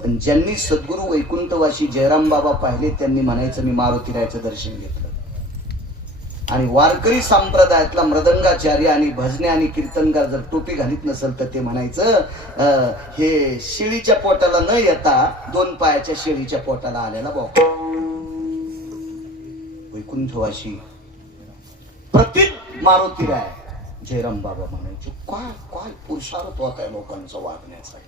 पण ज्यांनी सद्गुरु वैकुंठवासी जयराम बाबा पाहिले त्यांनी म्हणायचं मी मारुतीरायचं दर्शन घेतलं. आणि वारकरी संप्रदायातला मृदंगाचार्य आणि भजने आणि कीर्तनकार जर टोपी घालीत नसेल तर ते म्हणायचं हे शेळीच्या पोटाला न येता दोन पायाच्या शेळीच्या पोटाला आलेला बाबा. वैकुंठवासी प्रत्येक मारुतीराय जयराम बाबा म्हणायचे. काय काय पुरुषार्थ होत आहे लोकांचा वागण्याचा.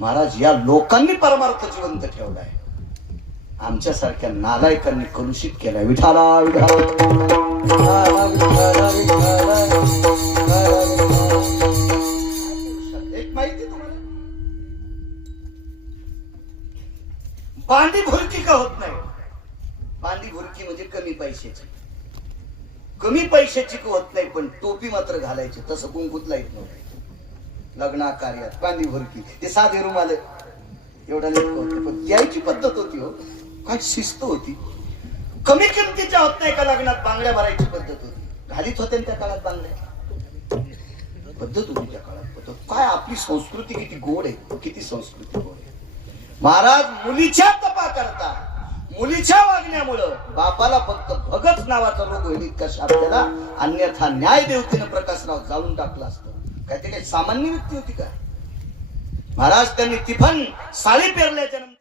महाराज या लोकांनी परमार्थ जिवंत ठेवलाय, आमच्यासारख्या नालायकांनी कलुषित केलाय. विठाला विठाला एक माहिती तुम्हाला, बांधी भुरकी का होत नाही? बांधी भुरकी म्हणजे कमी पैशाची, कमी पैशाची का होत नाही, पण टोपी मात्र घालायची. तसं कुंकुतला येत नव्हतं लग्ना कार्यात. बांधी भुरकी ते साधे रुमाल एवढा लेख होते, पण द्यायची पद्धत होती. हो काय शिस्त होती. कमी किमतीच्या होत नाही का लग्नात बांगड्या भरायची पद्धत होती. घालीत होते त्या काळात बांगड्या, पद्धत होती त्या काळात पद्धत. काय आपली संस्कृती किती गोड आहे, किती संस्कृती गोड आहे. महाराज मुलीच्या तपा करता, मुलीच्या वागण्यामुळं बापाला फक्त भगत नावाचा रोग होईल इतका शाप त्याला. अन्यथा न्याय देवतेनं प्रकाशराव जाळून टाकला असतं. काय ते काही सामान्य व्यक्ती होती का? महाराज त्यांनी तिफन साडी पेरल्याच्या नंतर